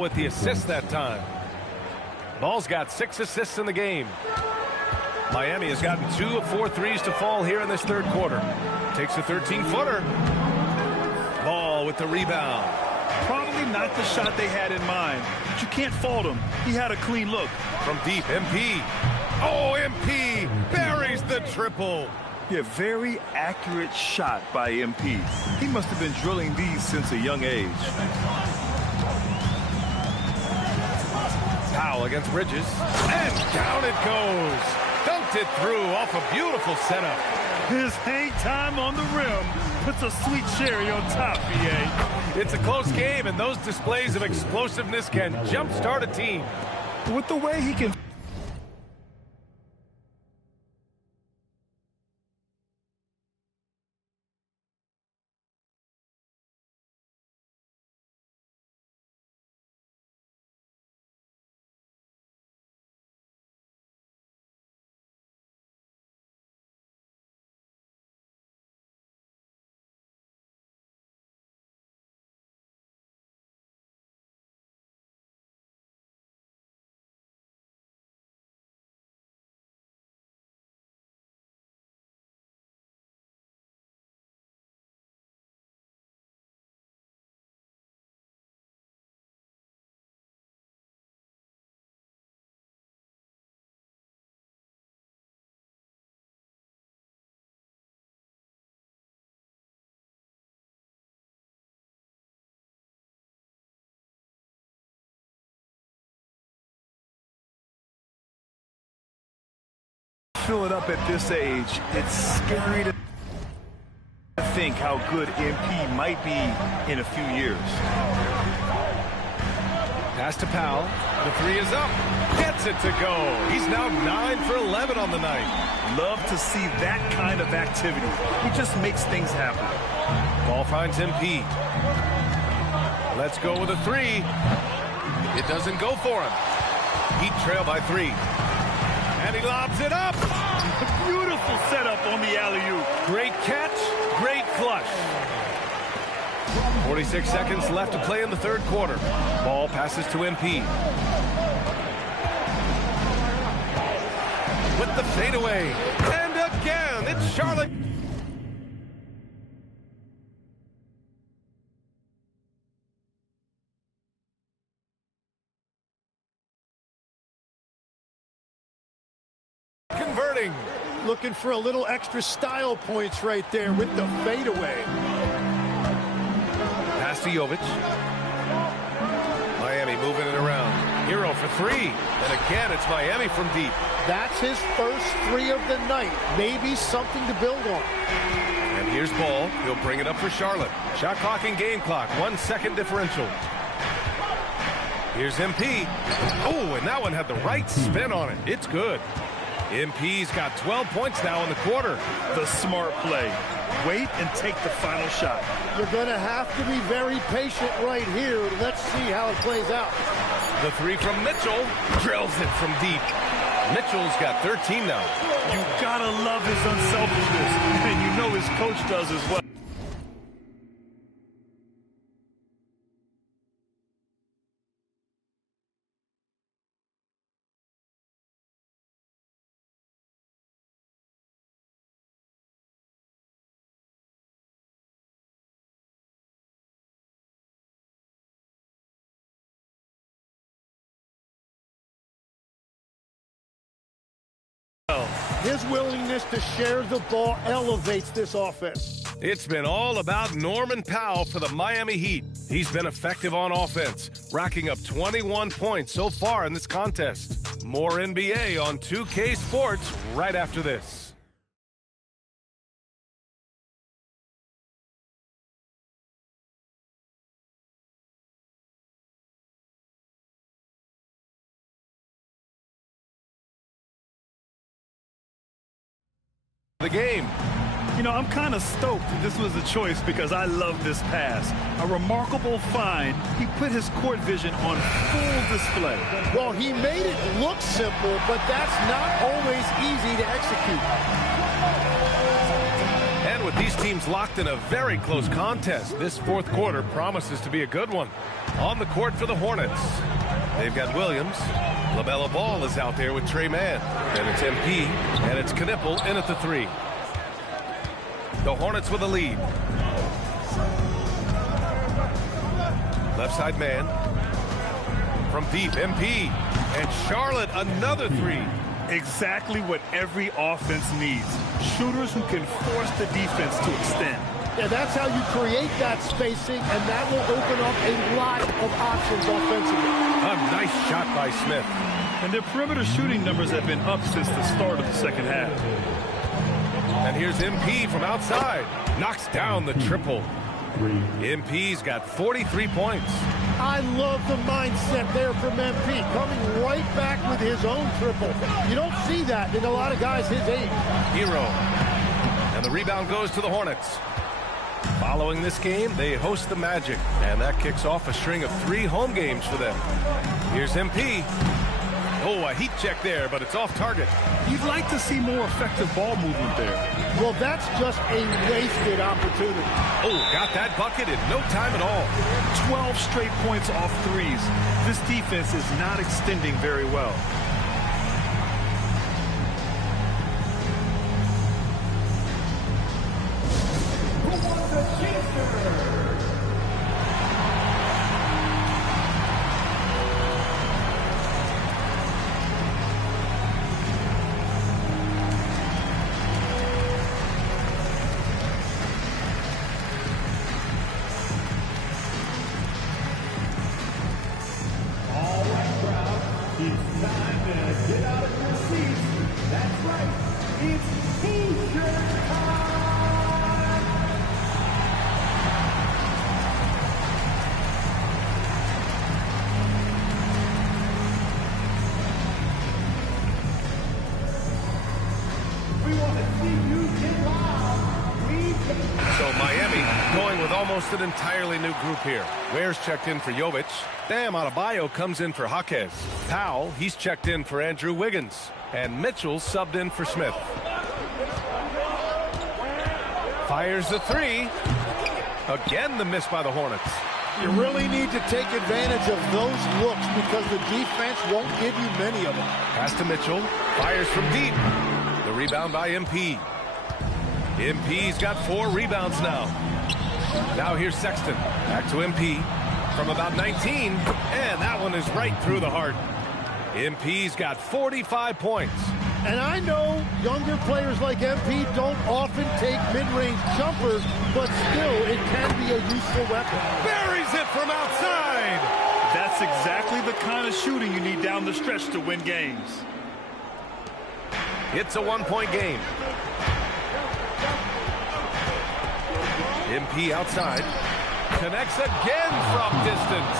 with the assist that time. Ball's got 6 assists in the game. Miami has gotten 2 of 4 threes to fall here in this third quarter. Takes a 13-footer. Ball with the rebound. Probably not the shot they had in mind, but you can't fault him. He had a clean look. From deep, MP. Oh, MP buries the triple. Yeah, very accurate shot by MP. He must have been drilling these since a young age. Foul against Bridges. And down it goes. Dunked it through off a beautiful setup. His hang time on the rim puts a sweet cherry on top, BA. It's a close game, and those displays of explosiveness can jumpstart a team. With the way he can... Fill it up at this age. It's scary to think how good MP might be in a few years. Pass to Powell. The 3 is up. Gets it to go. He's now 9 for 11 on the night. Love to see that kind of activity. He just makes things happen. Ball finds MP. Let's go with a 3. It doesn't go for him. Heat trail by 3. And he lobs it up. A beautiful setup on the alley-oop. Great catch, great clutch. 46 seconds left to play in the third quarter. Ball passes to MP. With the fadeaway. And again, it's Charlotte. Converting. Looking for a little extra style points right there with the fadeaway. Pass to Jovic. Miami moving it around. Hero for 3. And again, it's Miami from deep. That's his first 3 of the night. Maybe something to build on. And here's Ball. He'll bring it up for Charlotte. Shot clock and game clock. 1 second differential. Here's MP. Oh, and that one had the right spin on it. It's good. MP's got 12 points now in the quarter. The smart play. Wait and take the final shot. You're going to have to be very patient right here. Let's see how it plays out. The 3 from Mitchell. Drills it from deep. Mitchell's got 13 now. You gotta love his unselfishness. And you know his coach does as well. His willingness to share the ball elevates this offense. It's been all about Norman Powell for the Miami Heat. He's been effective on offense, racking up 21 points so far in this contest. More NBA on 2K Sports right after this. The game. You know, I'm kind of stoked that this was a choice because I love this pass. A remarkable find. He put his court vision on full display. Well, he made it look simple, but that's not always easy to execute. And with with these teams locked in a very close contest, this fourth quarter promises to be a good one. On the court for the Hornets, they've got Williams. LaMelo Ball is out there with Trey Mann. And it's MP, and it's Knipple in at the 3. The Hornets with a lead. Left side man. From deep, MP. And Charlotte, another 3. Exactly what every offense needs. Shooters who can force the defense to extend. Yeah, that's how you create that spacing, and that will open up a lot of options offensively. A nice shot by Smith. And their perimeter shooting numbers have been up since the start of the second half. And here's MP from outside. Knocks down the triple. MP's got 43 points. I love the mindset there from MP, coming right back with his own triple. You don't see that in a lot of guys his age. Hero. And the rebound goes to the Hornets. Following this game, they host the Magic, and that kicks off a string of 3 home games for them. Here's MP. Oh, a heat check there, but it's off target. You'd like to see more effective ball movement there. Well, that's just a wasted opportunity. Oh, got that bucket in no time at all. 12 straight points off threes. This defense is not extending very well. So Miami going with almost an entirely new group here. Ware's checked in for Jovic. Bam Adebayo comes in for Jaquez. Powell, he's checked in for Andrew Wiggins. And Mitchell subbed in for Smith. Fires the 3. Again, the miss by the Hornets. You really need to take advantage of those looks because the defense won't give you many of them. Pass to Mitchell. Fires from deep. The rebound by MP. MP's got 4 rebounds now. Now here's Sexton. Back to MP from about 19. And that one is right through the heart. MP's got 45 points. And I know younger players like MP don't often take mid-range jumpers, but still it can be a useful weapon. Buries it from outside. That's exactly the kind of shooting you need down the stretch to win games. It's a 1-point game. MP outside. Connects again from distance.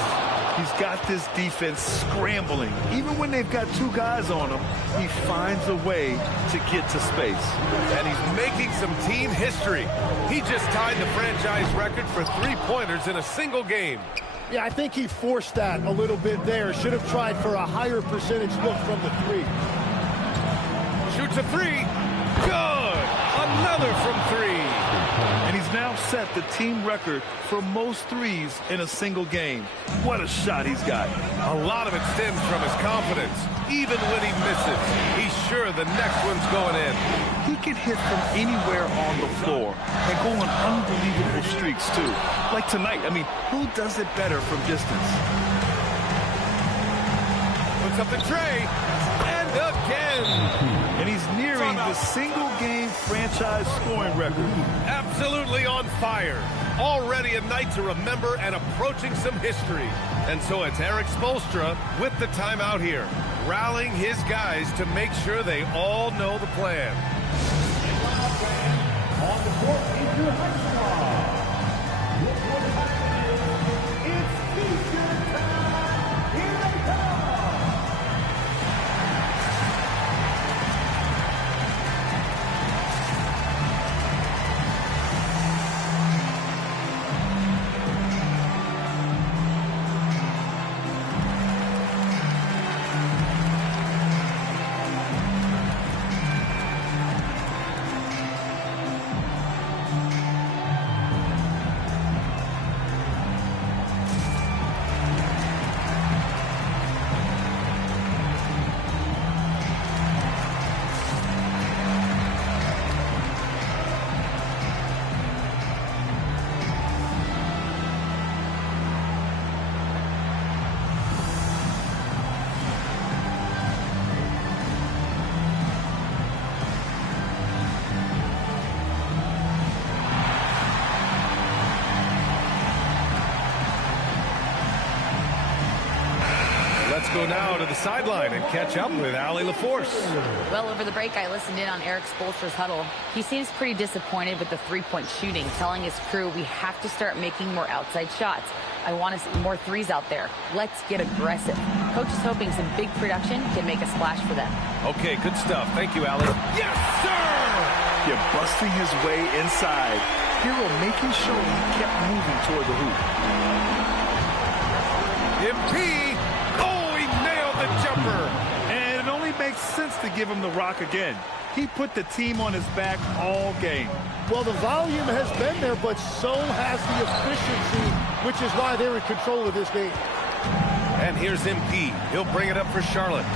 He's got this defense scrambling. Even when they've got 2 guys on him, he finds a way to get to space. And he's making some team history. He just tied the franchise record for 3-pointers in a single game. Yeah, I think he forced that a little bit there. Should have tried for a higher percentage look from the 3. Shoots a 3. Good. Another from 3. And he's now set the team record for most threes in a single game. What a shot he's got. A lot of it stems from his confidence. Even when he misses, he's sure the next one's going in. He can hit from anywhere on the floor and go on unbelievable streaks, too. Like tonight, I mean, who does it better from distance? Puts up the tray. And again. And he's nearing the single-game franchise scoring record. Absolutely on fire. Already a night to remember and approaching some history. And so it's Eric Spoelstra with the timeout here, rallying his guys to make sure they all know the plan. On the court is your high star. It's feature time. Here they come. Let's go now to the sideline and catch up with Allie LaForce. Well, over the break, I listened in on Eric Spoelstra's huddle. He seems pretty disappointed with the three-point shooting, telling his crew we have to start making more outside shots. I want to see more threes out there. Let's get aggressive. Coach is hoping some big production can make a splash for them. Okay, good stuff. Thank you, Allie. Yes, sir! You're busting his way inside. Hero making sure he kept moving toward the hoop. MP. Oh, he nailed the jumper. And it only makes sense to give him the rock again. He put the team on his back all game. Well, the volume has been there, but so has the efficiency, which is why they're in control of this game. And here's MP. He'll bring it up for Charlotte.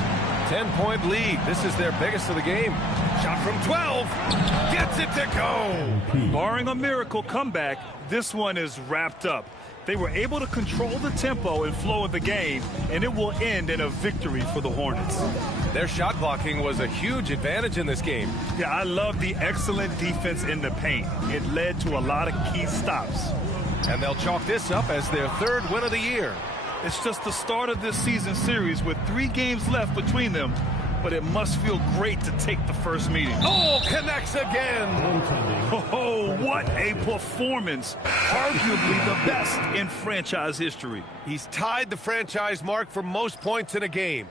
10-point lead. This is their biggest of the game. Shot from 12. Gets it to go. Barring a miracle comeback, this one is wrapped up. They were able to control the tempo and flow of the game, and it will end in a victory for the Hornets. Their shot blocking was a huge advantage in this game. Yeah, I love the excellent defense in the paint. It led to a lot of key stops. And they'll chalk this up as their third win of the year. It's just the start of this season series with 3 games left between them, but it must feel great to take the first meeting. Oh, connects again. Oh, what a performance. Arguably the best in franchise history. He's tied the franchise mark for most points in a game.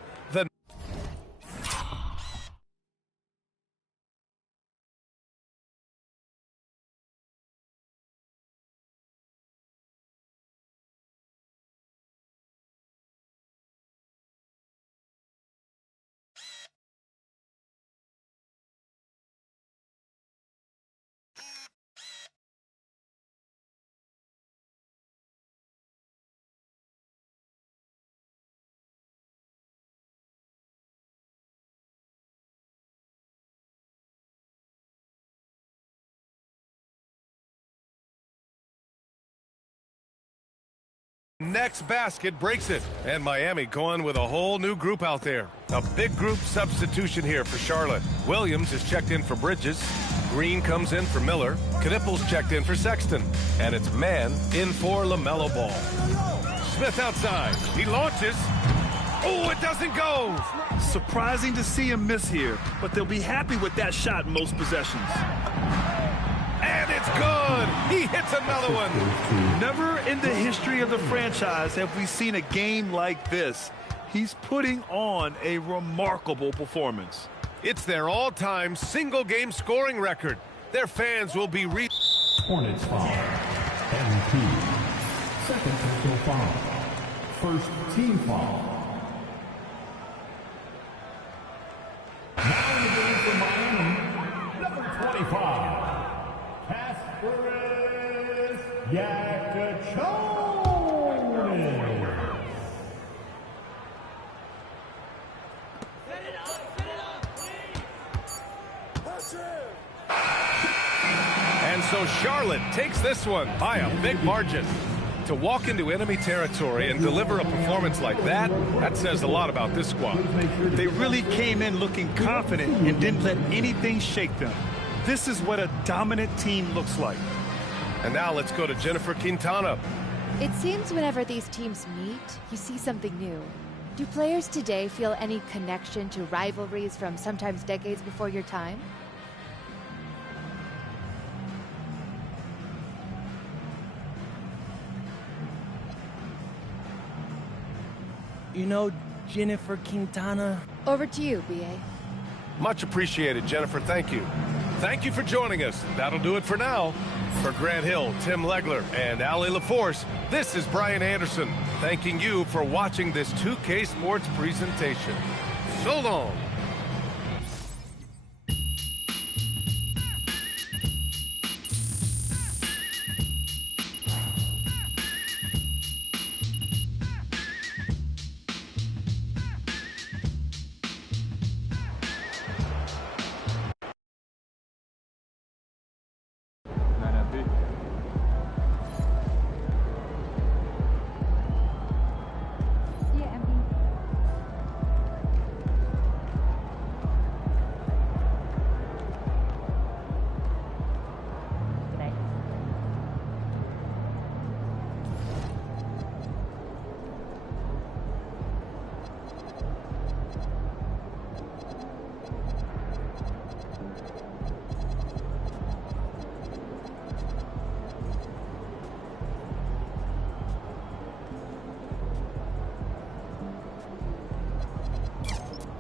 The next basket breaks it, and Miami going with a whole new group out there. A big group substitution here for Charlotte. Williams is checked in for Bridges. Green comes in for Miller. Knippel's checked in for Sexton. And it's man in for LaMelo Ball. Smith outside. He launches. Oh, it doesn't go. Surprising to see him miss here, but they'll be happy with that shot most possessions. And it's good. He hits another one. Never in the history of the franchise have we seen a game like this. He's putting on a remarkable performance. It's their all-time single-game scoring record. Their fans will be Hornets foul. MVP. Second personal foul. First team foul. Now in the game for Miami, number 25. And so Charlotte takes this one by a big margin. To walk into enemy territory and deliver a performance like that, that says a lot about this squad. They really came in looking confident and didn't let anything shake them. This is what a dominant team looks like. And now let's go to Jennifer Quintana. It seems whenever these teams meet, you see something new. Do players today feel any connection to rivalries from sometimes decades before your time? You know, Jennifer Quintana. Over to you, B.A. Much appreciated, Jennifer. Thank you. Thank you for joining us. That'll do it for now. For Grant Hill, Tim Legler, and Allie LaForce, this is Brian Anderson, thanking you for watching this 2K Sports presentation. So long.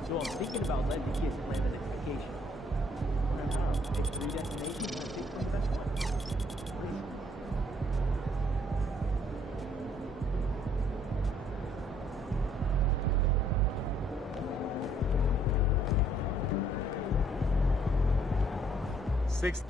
So I'm thinking about letting the kids plan the next vacation. Rent out, pick 3 destinations and pick from the best one. Sixth.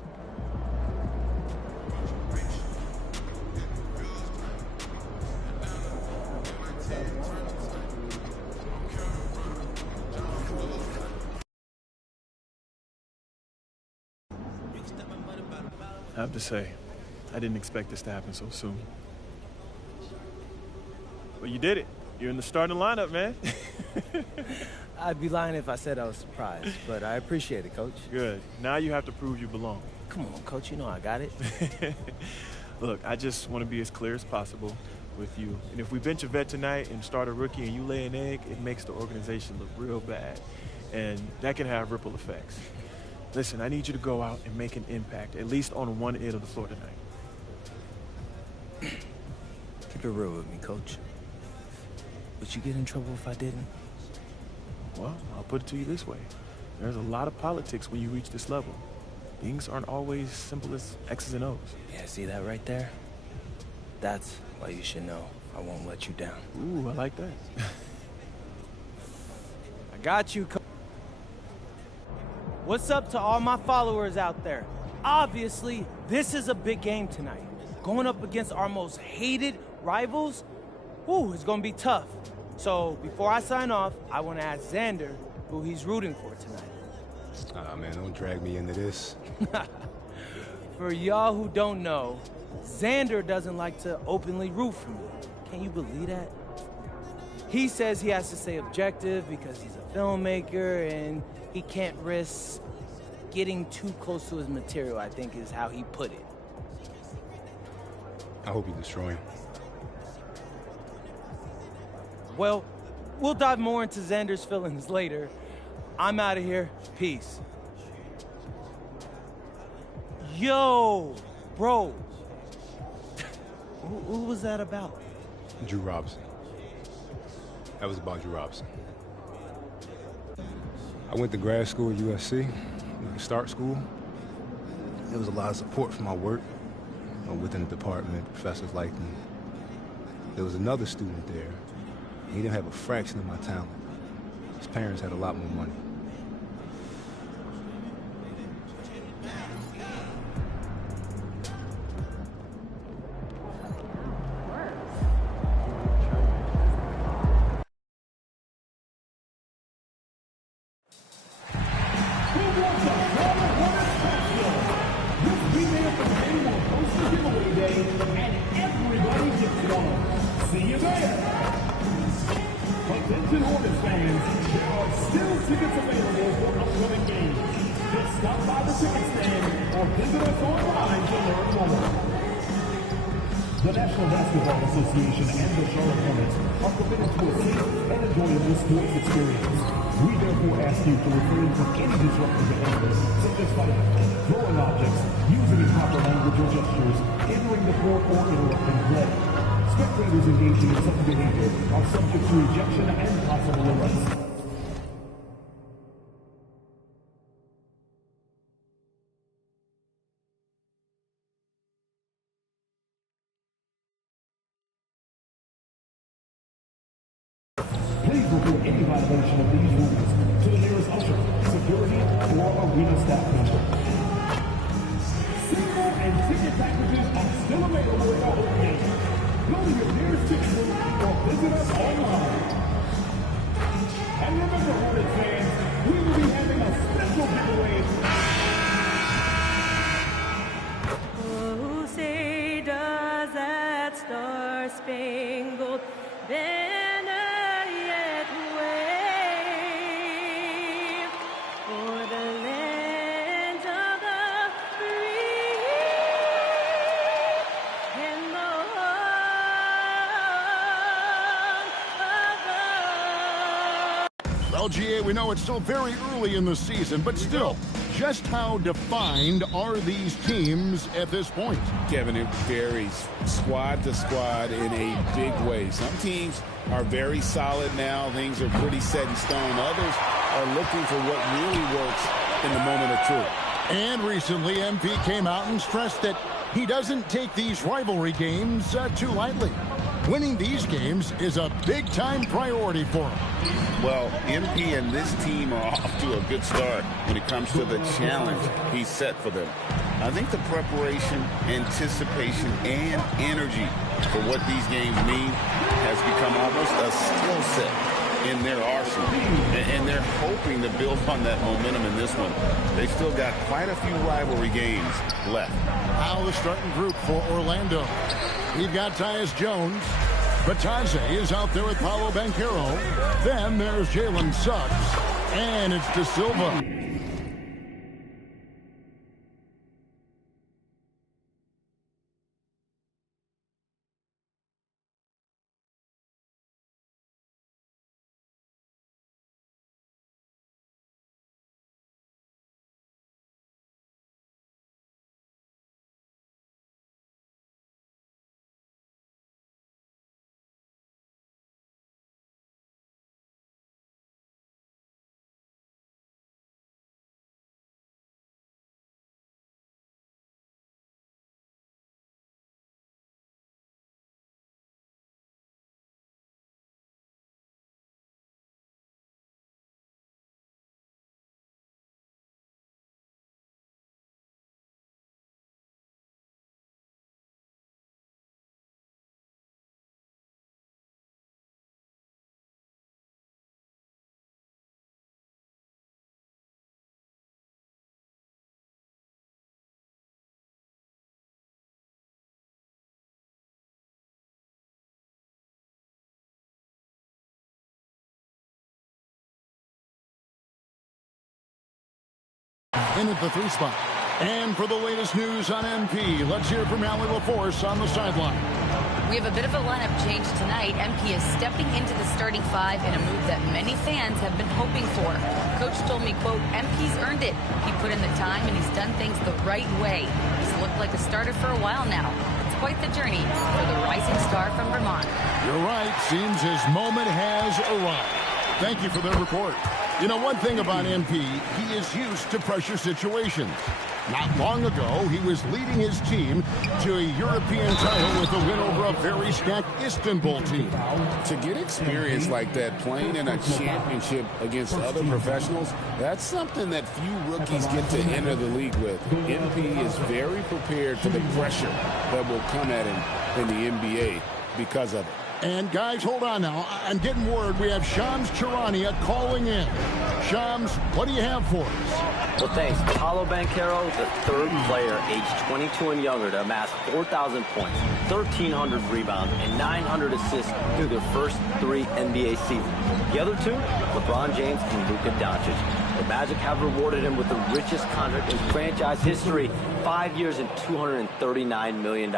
I have to say, I didn't expect this to happen so soon. But you did it. You're in the starting lineup, man. I'd be lying if I said I was surprised, but I appreciate it, Coach. Good. Now you have to prove you belong. Come on, Coach, you know I got it. Look, I just want to be as clear as possible with you. And if we bench a vet tonight and start a rookie and you lay an egg, it makes the organization look real bad. And that can have ripple effects. Listen, I need you to go out and make an impact, at least on one end of the floor tonight. Keep it real with me, Coach. Would you get in trouble if I didn't? Well, I'll put it to you this way. There's a lot of politics when you reach this level. Things aren't always simple as X's and O's. Yeah, see that right there? That's why you should know I won't let you down. Ooh, I like that. I got you, Coach. What's up to all my followers out there? Obviously, this is a big game tonight. Going up against our most hated rivals, it's gonna be tough. So before I sign off, I want to ask Xander who he's rooting for tonight. Ah, man, don't drag me into this. For y'all who don't know, Xander doesn't like to openly root for me. Can you believe that? He says he has to stay objective because he's a filmmaker and he can't risk getting too close to his material, I think is how he put it. I hope you destroy him. Well, we'll dive more into Xander's feelings later. I'm out of here. Peace. Yo, bro. Who was that about? Drew Robinson. That was about Drew Robinson. I went to grad school at USC, start school. There was a lot of support for my work within the department. Professors liked me. There was another student there. He didn't have a fraction of my talent. His parents had a lot more money. The National Basketball Association and the Charlotte Hornets are committed to a safe and enjoyable sports experience. We therefore ask you to refrain from any disruptive behaviors, such as fighting, throwing objects, using improper language or gestures, entering the court or interrupting play. Spectators engaging in such behavior are subject to ejection and possible arrest. Please report any violation of these rules to the nearest usher, security, or arena staff member. Single and ticket packages are still available at our home game. Go to your nearest ticket booth or visit us online. And remember, Hornet fans, we will be having a special giveaway. Oh, say does that star-spangled banner yet wave for the land of the free and the home of the... Well, GA, we know it's still very early in the season, but still, just how defined are these teams at this point? Kevin, it varies squad to squad in a big way. Some teams are very solid now. Things are pretty set in stone. Others are looking for what really works in the moment of truth. And recently, MP came out and stressed that he doesn't take these rivalry games too lightly. Winning these games is a big-time priority for him. Well, MP and this team are off to a good start when it comes to the challenge he's set for them. I think the preparation, anticipation, and energy for what these games mean has become almost a skill set in their arsenal. And they're hoping to build on that momentum in this one. They've still got quite a few rivalry games left. Now the starting group for Orlando. We've got Tyus Jones. Batadze is out there with Paolo Banchero. Then there's Jalen Suggs. And it's De Silva. In at the 3 spot. And for the latest news on MP, let's hear from Allie LaForce on the sideline. We have a bit of a lineup change tonight. MP is stepping into the starting 5 in a move that many fans have been hoping for. Coach told me, quote, MP's earned it. He put in the time and he's done things the right way. He's looked like a starter for a while now. It's quite the journey for the rising star from Vermont. You're right. Seems his moment has arrived. Thank you for the report. You know, one thing about MP, he is used to pressure situations. Not long ago, he was leading his team to a European title with a win over a very stacked Istanbul team. To get experience like that, playing in a championship against other professionals, that's something that few rookies get to enter the league with. MP is very prepared for the pressure that will come at him in the NBA because of it. And guys, hold on now. I'm getting word we have Shams Charania calling in. Shams, what do you have for us? Well, thanks. Paolo Banchero, the third player aged 22 and younger to amass 4,000 points, 1,300 rebounds, and 900 assists through their first 3 NBA seasons. The other 2, LeBron James and Luka Doncic. The Magic have rewarded him with the richest contract in franchise history, 5 years and $239 million.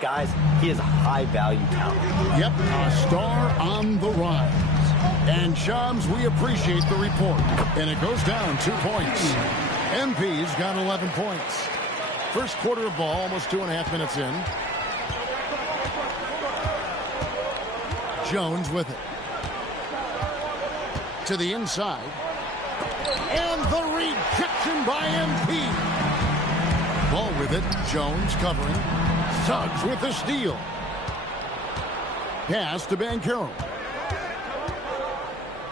Guys, he is a high-value talent. Yep, a star on the rise. And Shams, we appreciate the report. And it goes down 2 points. MP's got 11 points. First quarter of ball, almost 2.5 minutes in. Jones with it. To the inside. And the rejection by MP. Ball with it. Jones covering. Suggs with the steal. Pass to Banchero.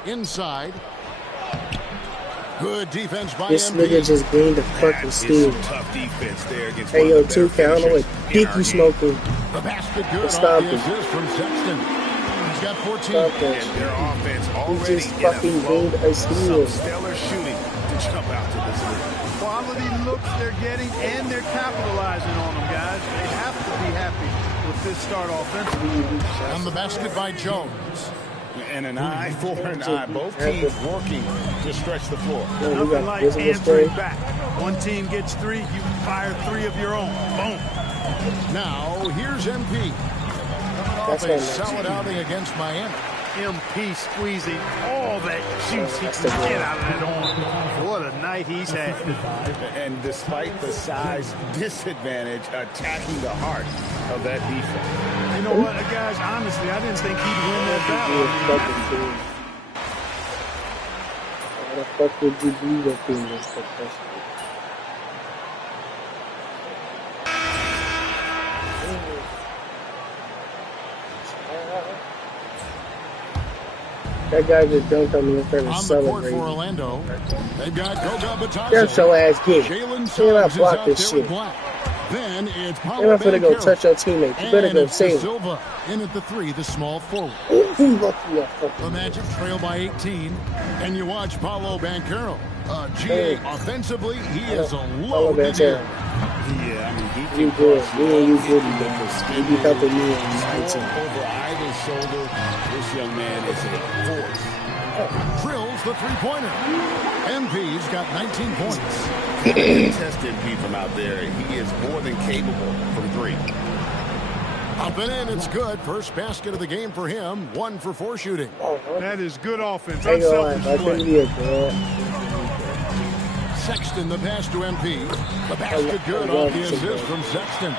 Inside. Good defense by this MP. nigga just gained a fucking steal. Tough defense there against hey, yo, 2K, I don't know what dick you smoking. The basket good Stop off the it. assist from Sexton. He's got 14. Stop it. And their offense He already just in a fucking flow. gained a steal. Some stellar shooting to jump out to this league. Quality looks they're getting, and they're capitalizing on them, guys. They have to be happy with this start offensively. On the basket by Jones. And an eye for an eye. Both teams working to stretch the floor. Nothing like answering back. One team gets 3, you fire 3 of your own. Boom. Now, here's MP. Coming off a solid outing against Miami. MP squeezing all that juice he can get out of that arm. What a night he's had. And despite the size disadvantage, attacking the heart of that defense. You know what, guys? Honestly, I didn't think he'd win that battle. How the fuck would you do that thing against the person? That guy just dunked on me in front of celebrating. For Orlando, they've got Goga Batadze. That's your ass kid. Jalen You cannot Suggs block is this out there shit. with Black. Then it's You're Paulo not finna go Banchero. touch your teammate. You better And go it's save him. Silva in at the 3, the small forward. Ooh, lucky I fucking The Magic trail by 18, and you watch Paulo Banchero. GA, offensively, he is a Paulo loaded Banchero. Yeah, I mean, he You can good. cross You and you good. the You be helping me on this Throw team. over either shoulder. This young man is a force. Drills the three-pointer. MP's got 19 points. Test MP from out there. He is more than capable from 3. Up and in, it's good. First basket of the game for him. 1 for 4 shooting. That is good offense. I ain't gonna lie, Unselfish I couldn't play. be a girl. Sexton, the pass to MP. The basket good off the assist from Sexton.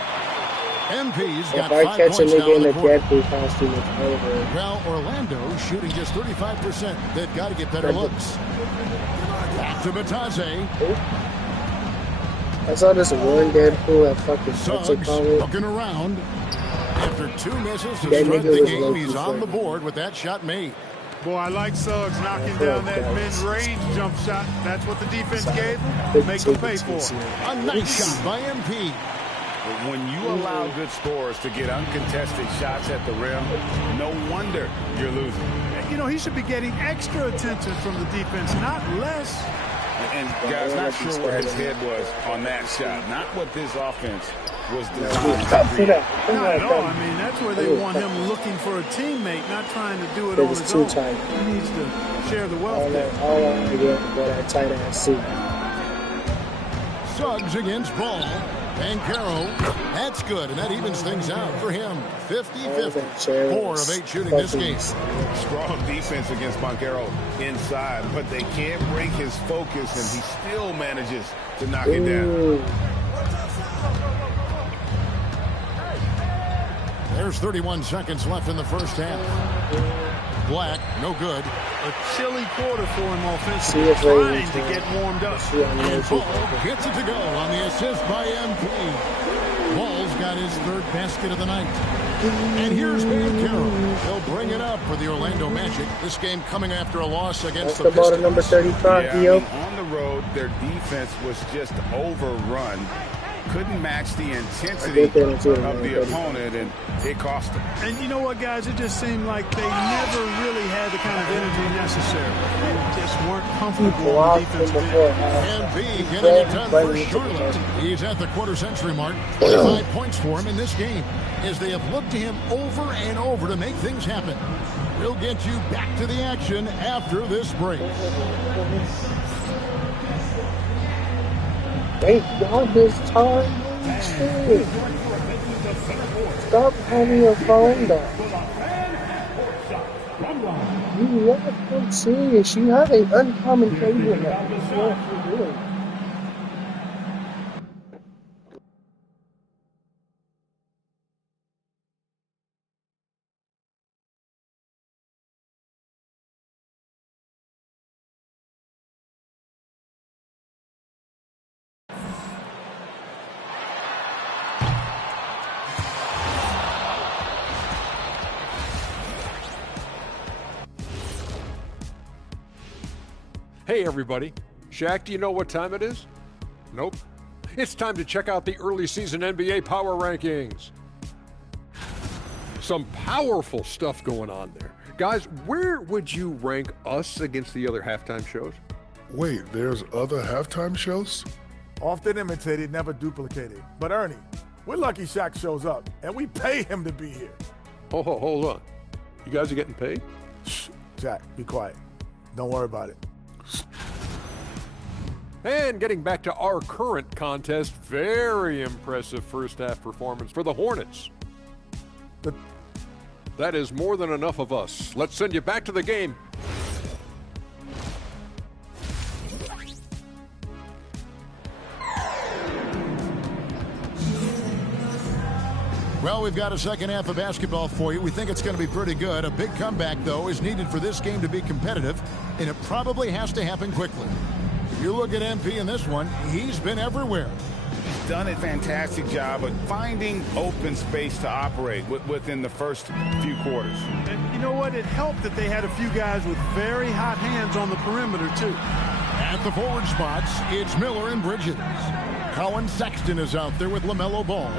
MP's got If I 5 catch a points now nigga in in the a quarter. Deadpool costume, it's over. Well, Orlando shooting just 35%. They've got to get better looks. Back to Batadze. I saw this one Deadpool at fucking what's it Suggs called? looking around. After 2 misses to That start nigga the was game, low-key he's on the funny. board with that shot made. Boy, I like Suggs knocking down that mid-range jump shot. That's what the defense gave him. Big Make him ticket pay to for it. see. A nice shot by MP. But when you allow good scorers to get uncontested shots at the rim, no wonder you're losing. You know, he should be getting extra attention from the defense, not less. And guys, not sure where his head was on that shot. Not what this offense was designed to create. Not at all. I mean, that's where they want him looking for a teammate, not trying to do it on It's his too own. tight. He needs to share the wealth All there. I get for that tight ass suit. Suggs against Ball. Banchero. That's good, and that evens things out for him. 50-50. 4 of 8 shooting this game. Strong defense against Banchero inside, but they can't break his focus, and he still manages to knock it down. There's 31 seconds left in the first half. Black, no good. A chilly quarter for him See offensively, if trying Ravens to get warmed up. See how many Ball gets it to go on the assist by MP. Ball's got his 3rd basket of the night. And here's Banchero. He'll bring it up for the Orlando Magic. This game coming after a loss against That's the ball to Pistons. number 35, Yeah, I yo. mean, on the road, their defense was just overrun. Couldn't match the intensity of the opponent, and it cost them. And you know what, guys? It just seemed like they never really had the kind of energy necessary. They just weren't comfortable on the defensive end. MB getting it done for Charlotte. He's at the quarter-century mark. 25 points for him in this game as they have looked to him over and over to make things happen. We'll get you back to the action after this break. Thank God this time. Shit. Stop having your phone down. You want to come serious. You have an uncommon table now. That's what you're doing. Hey everybody, Shaq, do you know what time it is? Nope. It's time to check out the early season NBA Power Rankings. Some powerful stuff going on there. Guys, where would you rank us against the other halftime shows? Wait, there's other halftime shows? Often imitated, never duplicated. But Ernie, we're lucky Shaq shows up, and we pay him to be here. Oh, hold on. You guys are getting paid? Shh, Shaq, be quiet. Don't worry about it. And getting back to our current contest, very impressive first half performance for the Hornets. That is more than enough of us. Let's send you back to the game. Well, we've got a second half of basketball for you. We think it's going to be pretty good. A big comeback, though, is needed for this game to be competitive, and it probably has to happen quickly. You look at MP in this one, he's been everywhere. He's done a fantastic job of finding open space to operate within the first few quarters. And you know what? It helped that they had a few guys with very hot hands on the perimeter, too. At the forward spots, it's Miller and Bridges. Colin Sexton is out there with LaMelo Ball.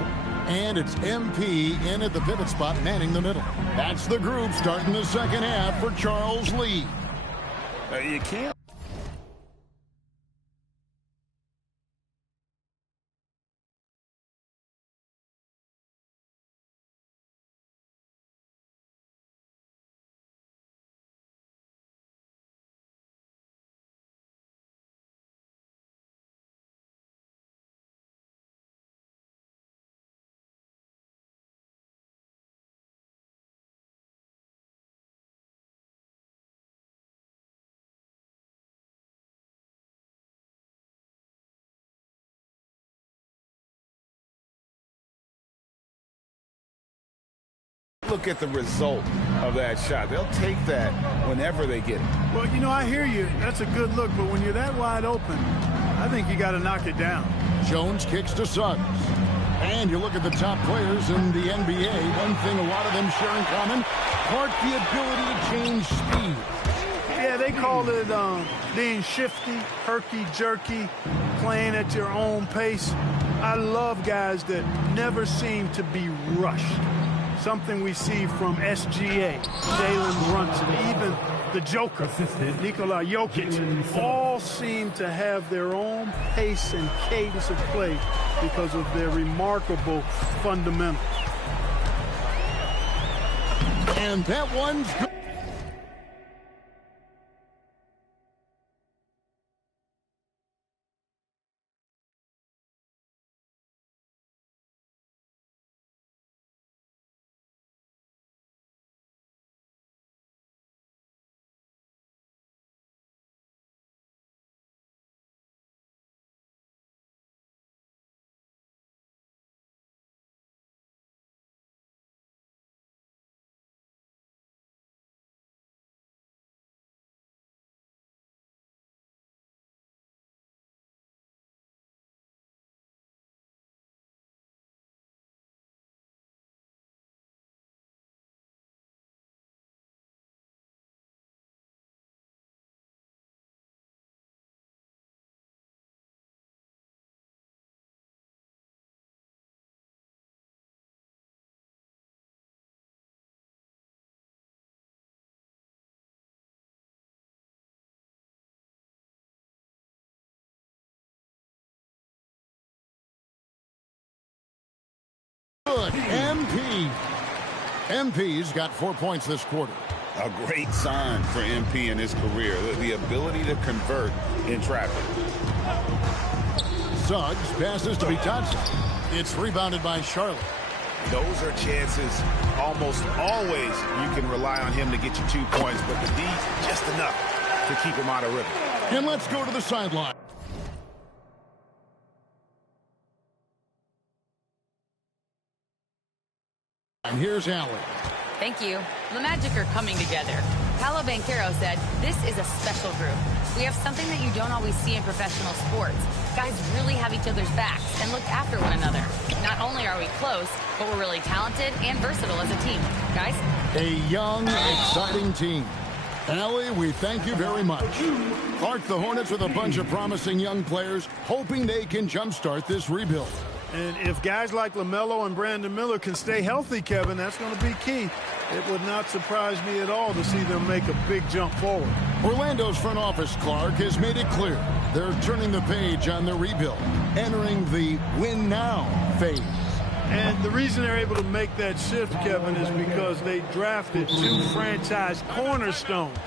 And it's MP in at the pivot spot, manning the middle. That's the group starting the second half for Charles Lee. You can't. Look at the result of that shot. They'll take that whenever they get it. Well, you know, I hear you. That's a good look, but when you're that wide open, I think you got to knock it down. Jones kicks to Suggs. And you look at the top players in the NBA, one thing a lot of them share in common, Clark, the ability to change speed. Yeah, they call it being shifty, herky-jerky, playing at your own pace. I love guys that never seem to be rushed. Something we see from SGA, Jalen Brunson, even the Joker, Nikola Jokic, all seem to have their own pace and cadence of play because of their remarkable fundamentals. And that one's good. Good. MP's got 4 points this quarter. A great sign for MP in his career, the ability to convert in traffic. Suggs passes to Bitadze. It's rebounded by Charlotte. Those are chances almost always you can rely on him to get you 2 points, but the D just enough to keep him out of rhythm. And let's go to the sideline. And here's Allie. Thank you. The Magic are coming together. Paolo Banchero said, this is a special group. We have something that you don't always see in professional sports. Guys really have each other's backs and look after one another. Not only are we close, but we're really talented and versatile as a team. Guys? A young, exciting team. Allie, we thank you very much. Clark, the Hornets with a bunch of promising young players, hoping they can jumpstart this rebuild. And if guys like LaMelo and Brandon Miller can stay healthy, Kevin, that's going to be key. It would not surprise me at all to see them make a big jump forward. Orlando's front office, Clark, has made it clear they're turning the page on the rebuild, entering the win now phase. And the reason they're able to make that shift, Kevin, is because they drafted 2 franchise cornerstones.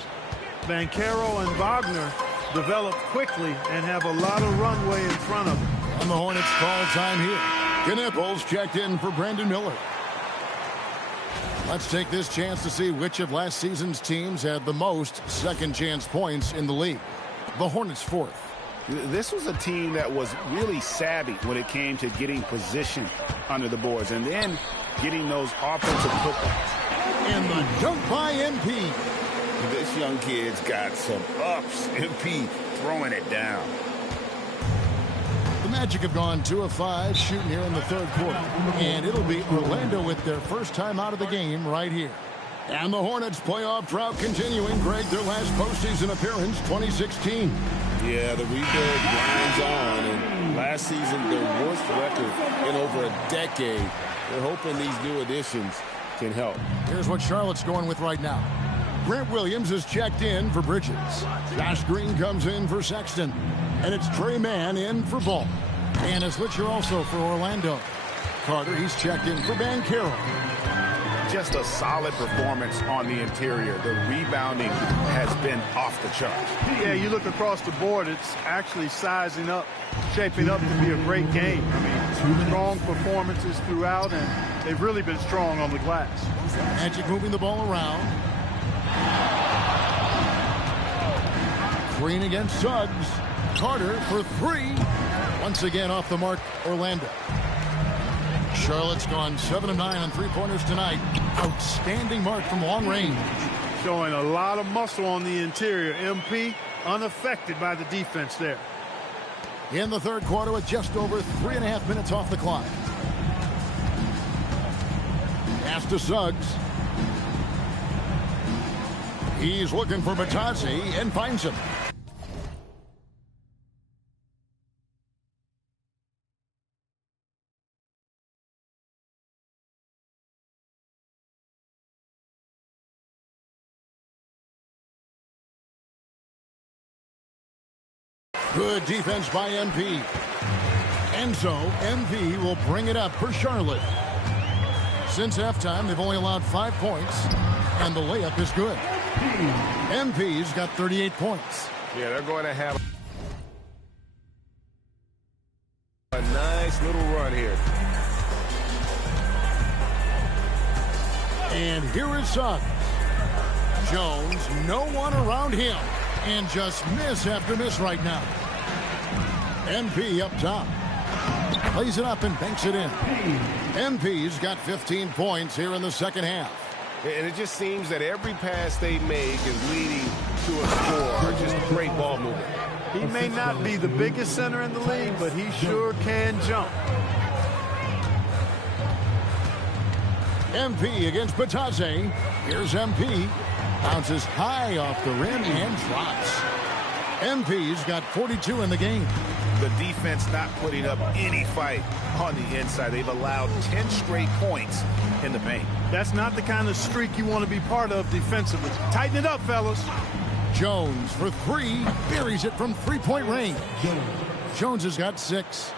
Banchero and Wagner developed quickly and have a lot of runway in front of them. On the Hornets call time here. Knipples checked in for Brandon Miller. Let's take this chance to see which of last season's teams had the most second-chance points in the league. The Hornets fourth. This was a team that was really savvy when it came to getting position under the boards and then getting those offensive putbacks. And the dunk by MP. This young kid's got some ups. MP throwing it down. The Magic have gone 2 of 5 shooting here in the third quarter. And it'll be Orlando with their first time out of the game right here. And the Hornets playoff drought continuing. Greg, their last postseason appearance, 2016. Yeah, the rebuild grinds on. And last season, their worst record in over a decade. They're hoping these new additions can help. Here's what Charlotte's going with right now. Grant Williams is checked in for Bridges. Josh Green comes in for Sexton. And it's Trey Mann in for Ball. And it's Litcher also for Orlando. Carter, he's checked in for Banchero. Just a solid performance on the interior. The rebounding has been off the charts. Yeah, you look across the board, it's actually sizing up, shaping up to be a great game. I mean, strong performances throughout, and they've really been strong on the glass. Magic moving the ball around. Green against Suggs. Carter for 3. Once again off the mark, Orlando. Charlotte's gone 7 of 9 on three-pointers tonight. Outstanding mark from long range. Showing a lot of muscle on the interior. MP unaffected by the defense there. In the third quarter with just over 3.5 minutes off the clock. Pass to Suggs. He's looking for Batazzi and finds him. Good defense by MP. And so MP will bring it up for Charlotte. Since halftime, they've only allowed 5 points, and the layup is good. MP's got 38 points. Yeah, they're going to have a nice little run here. And here is Suggs. Jones, no one around him. And just miss after miss right now. MP up top. Plays it up and banks it in. MP's got 15 points here in the second half. And it just seems that every pass they make is leading to a score. Just great ball movement. He may not be the biggest center in the league, but he sure can jump. MP against Batazzi. Here's MP. Bounces high off the rim and drops. MP's got 42 in the game. The defense not putting up any fight on the inside. They've allowed 10 straight points in the paint. That's not the kind of streak you want to be part of defensively. Tighten it up, fellas. Jones for 3. Buries it from three-point range. Jones has got 6.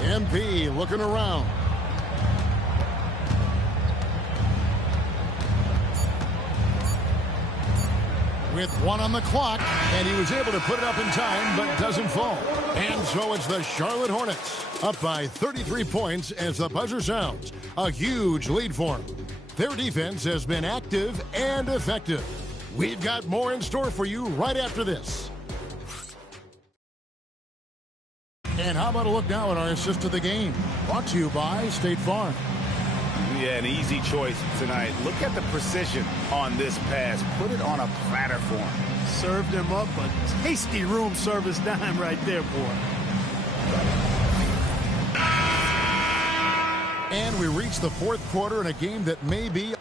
MP looking around. With 1 on the clock, and he was able to put it up in time, but doesn't fall. And so it's the Charlotte Hornets, up by 33 points as the buzzer sounds. A huge lead for them. Their defense has been active and effective. We've got more in store for you right after this. And how about a look now at our assist of the game? Brought to you by State Farm. Yeah, an easy choice tonight. Look at the precision on this pass. Put it on a platter for him. Served him up a tasty room service dime right there, boy. And we reach the fourth quarter in a game that may be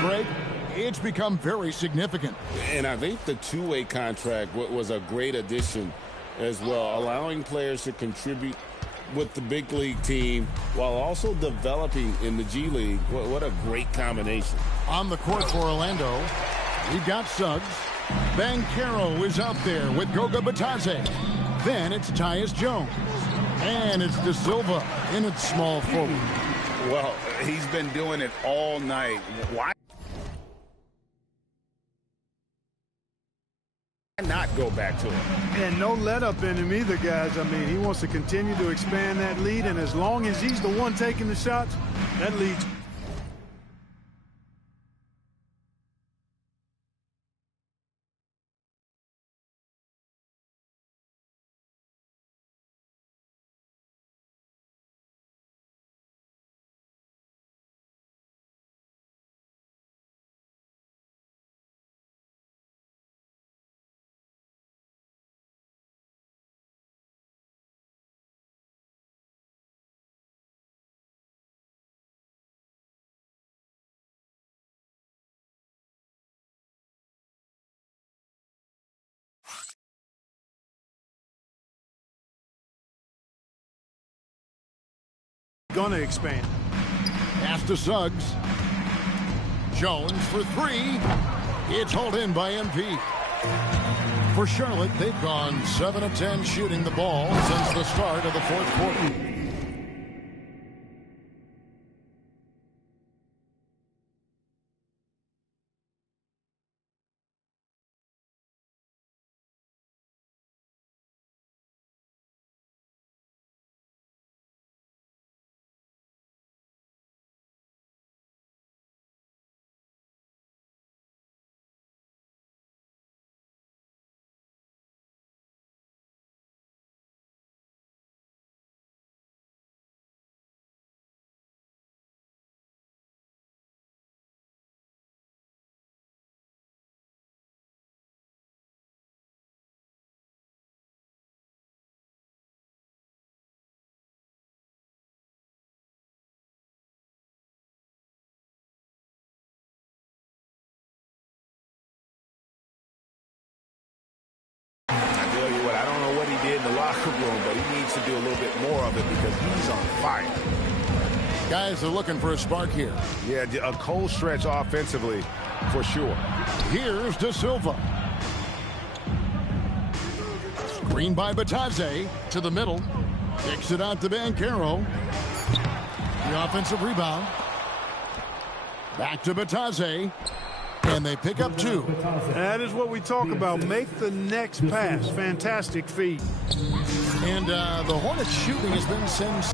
break. It's become very significant. And I think the two-way contract was a great addition as well, allowing players to contribute with the big league team while also developing in the G League. What a great combination. On the court for Orlando, we've got Suggs. Banchero is out there with Goga Batazzi. Then it's Tyus Jones. And it's De Silva in its small forward. Well, he's been doing it all night. Why not go back to him. And no let up in him either, guys. I mean, he wants to continue to expand that lead, and as long as he's the one taking the shots, that lead's gonna expand. Pass to Suggs. Jones for three. It's hauled in by MP. For Charlotte, they've gone 7 of 10 shooting the ball since the start of the fourth quarter. I don't know what he did in the locker room, but he needs to do a little bit more of it because he's on fire. Guys are looking for a spark here. Yeah, a cold stretch offensively for sure. Here's De Silva. Screen by Batazze to the middle. Kicks it out to Banchero. The offensive rebound. Back to Batazze. And they pick up 2. That is what we talk about. Make the next pass. Fantastic feed. And the Hornets shooting has been since.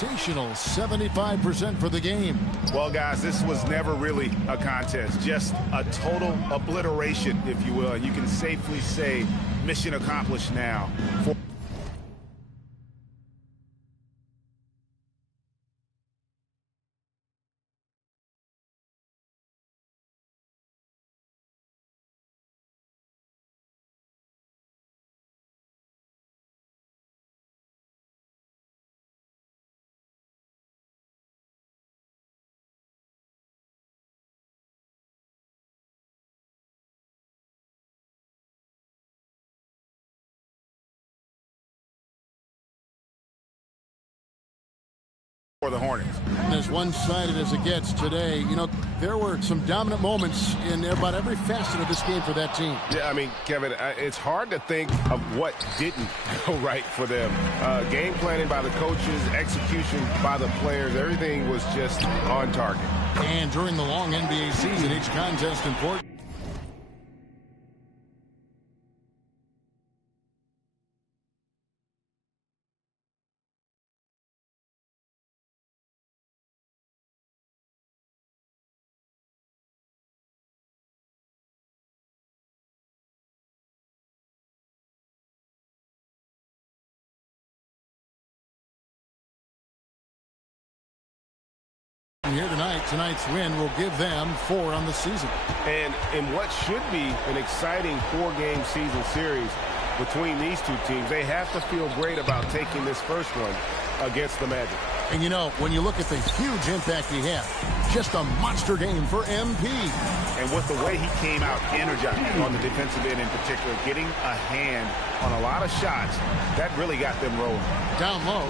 Sensational 75% for the game. Well, guys, this was never really a contest, just a total obliteration, if you will. And you can safely say mission accomplished now. For the Hornets. As one-sided as it gets today, you know, there were some dominant moments in about every facet of this game for that team. Yeah, I mean, Kevin, it's hard to think of what didn't go right for them. Game planning by the coaches, execution by the players, everything was just on target. And during the long NBA season, each contest important. Here tonight, tonight's win will give them 4 on the season. And in what should be an exciting 4-game season series, between these two teams. They have to feel great about taking this first one against the Magic. And, you know, when you look at the huge impact he had, just a monster game for MP. And with the way he came out energized on the defensive end in particular, getting a hand on a lot of shots, that really got them rolling. Down low.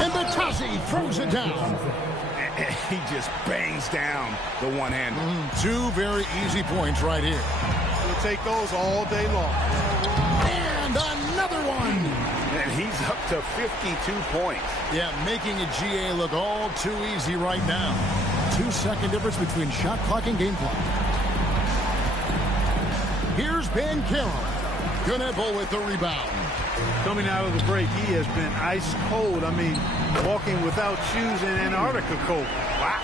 And Batazzi throws it down. He just bangs down the one-hander. Two very easy points right here. We'll take those all day long. And another one. And he's up to 52 points. Yeah, making a GA look all too easy right now. 2-second difference between shot clock and game clock. Here's Ben Carroll. Gunable with the rebound. Coming out of the break, he has been ice cold. I mean, walking without shoes in Antarctica cold. Wow.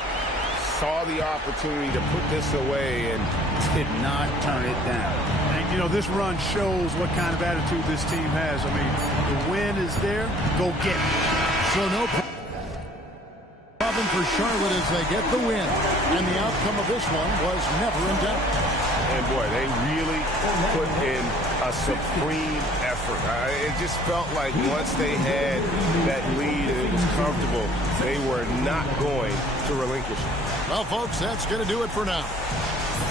Saw the opportunity to put this away and did not turn it down. And, you know, this run shows what kind of attitude this team has. I mean, the win is there. Go get it. So no problem for Charlotte as they get the win. And the outcome of this one was never in doubt. And, boy, they really put in a supreme effort. It just felt like once they had that lead and it was comfortable, they were not going to relinquish it. Well, folks, that's going to do it for now.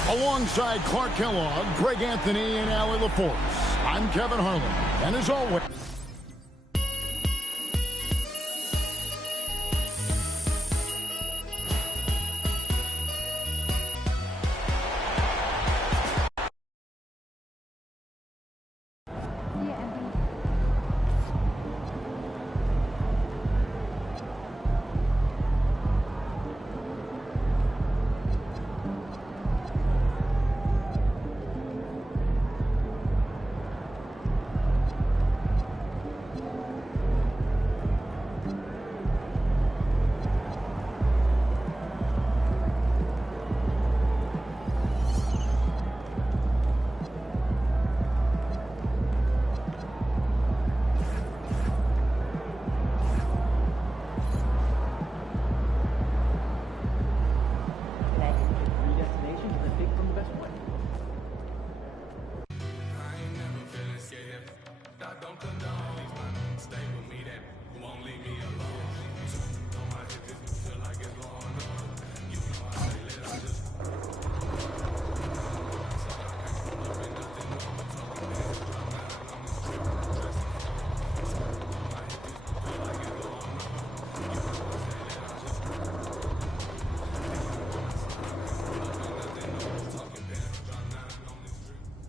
Alongside Clark Kellogg, Greg Anthony, and Allie LaForce, I'm Kevin Harlan. And as always...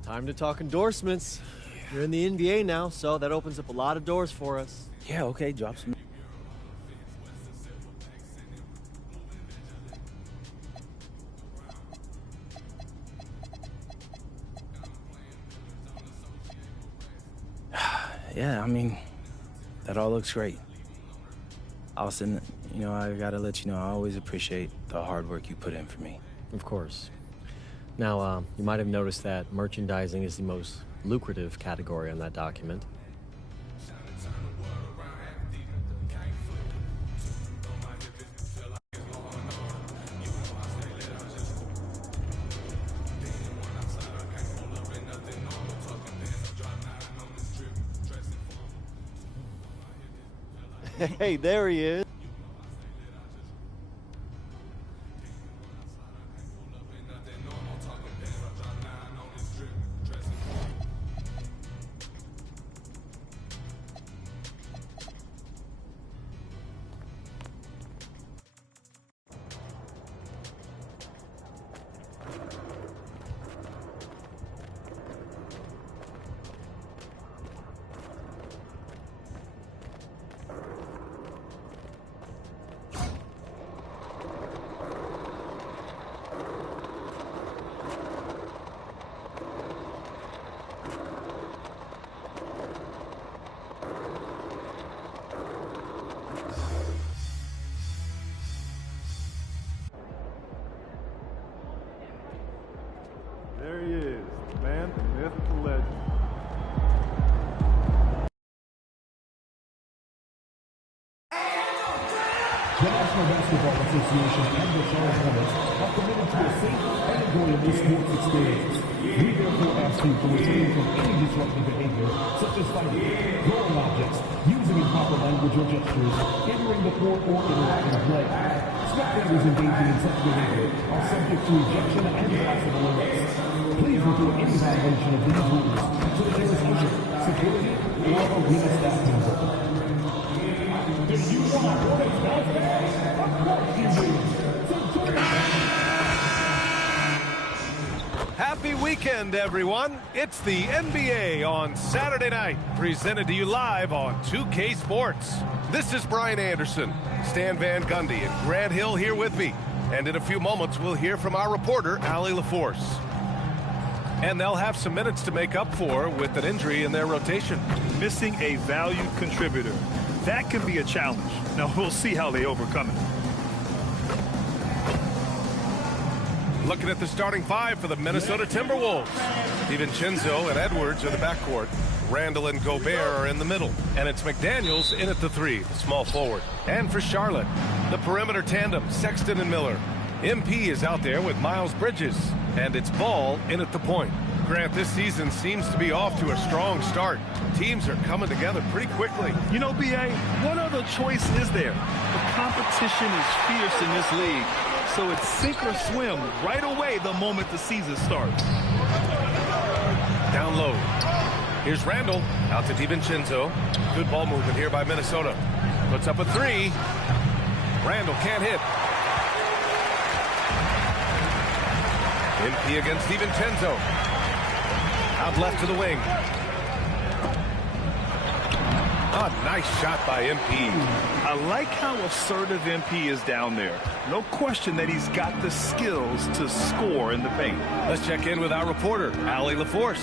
Time to talk endorsements. You're in the NBA now, so that opens up a lot of doors for us. Yeah, okay, drop some. Yeah, I mean, that all looks great. Austin, you know, I gotta let you know, I always appreciate the hard work you put in for me. Of course. Now, you might have noticed that merchandising is the most lucrative category on that document. Hey, there he is. There he is, the man, the myth, the legend. The National Basketball Association and the Charlotte Hornets are committed to a safe and enjoyable sports experience. We therefore ask you to refrain from any disruptive behavior, such as fighting, throwing objects, using improper language or gestures, entering the court, or interrupting play. Spectators engaging in such behavior are subject to ejection and possible arrest. Please report any violation of these rules to the nearest usher, security, or arena staff member. Do you want Hornets basketball? Of course you do. So join Happy weekend, everyone. It's the NBA on Saturday night, presented to you live on 2K Sports. This is Brian Anderson, Stan Van Gundy, and Grant Hill here with me. And in a few moments, we'll hear from our reporter, Allie LaForce. And they'll have some minutes to make up for with an injury in their rotation. Missing a valued contributor. That can be a challenge. Now, we'll see how they overcome it. Looking at the starting five for the Minnesota Timberwolves. DiVincenzo and Edwards are the backcourt. Randall and Gobert are in the middle. And it's McDaniels in at the three, the small forward. And for Charlotte, the perimeter tandem, Sexton and Miller. MP is out there with Miles Bridges. And it's Ball in at the point. Grant, this season seems to be off to a strong start. Teams are coming together pretty quickly. You know, B.A., what other choice is there? The competition is fierce in this league. So it's sink or swim right away the moment the season starts. Down low. Here's Randall out to DiVincenzo. Good ball movement here by Minnesota. Puts up a three. Randall can't hit. MP against DiVincenzo. Out left to the wing. A nice shot by MP. I like how assertive MP is down there. No question that he's got the skills to score in the paint. Let's check in with our reporter, Allie LaForce.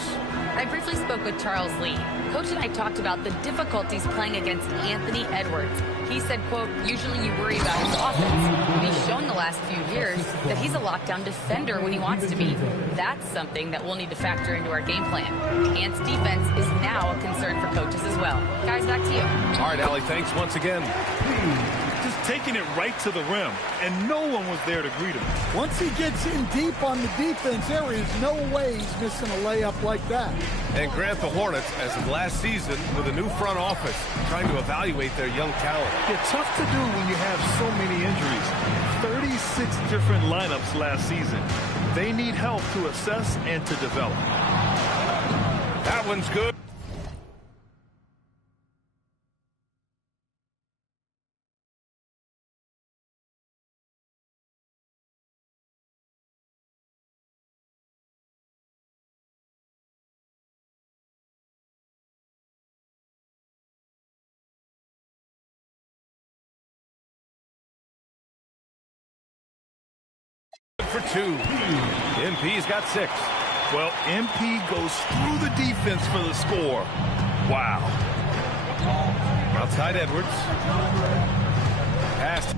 I briefly spoke with Charles Lee. Coach and I talked about the difficulties playing against Anthony Edwards. He said, quote, usually you worry about his offense, but he's shown the last few years that he's a lockdown defender when he wants to be. That's something that we'll need to factor into our game plan. Ant's defense is now a concern for coaches as well. Guys, back to you. All right, Allie, thanks once again. Just taking it right to the rim, and no one was there to greet him. Once he gets in deep on the defense, there is no way he's missing a layup like that. And Grant, the Hornets, as of last season, with a new front office, trying to evaluate their young talent. It's tough to do when you have so many injuries. 36 different lineups last season. They need help to assess and to develop. That one's good. For two. MP's got 6. Well, MP goes through the defense for the score. Wow. Outside Edwards. Pass.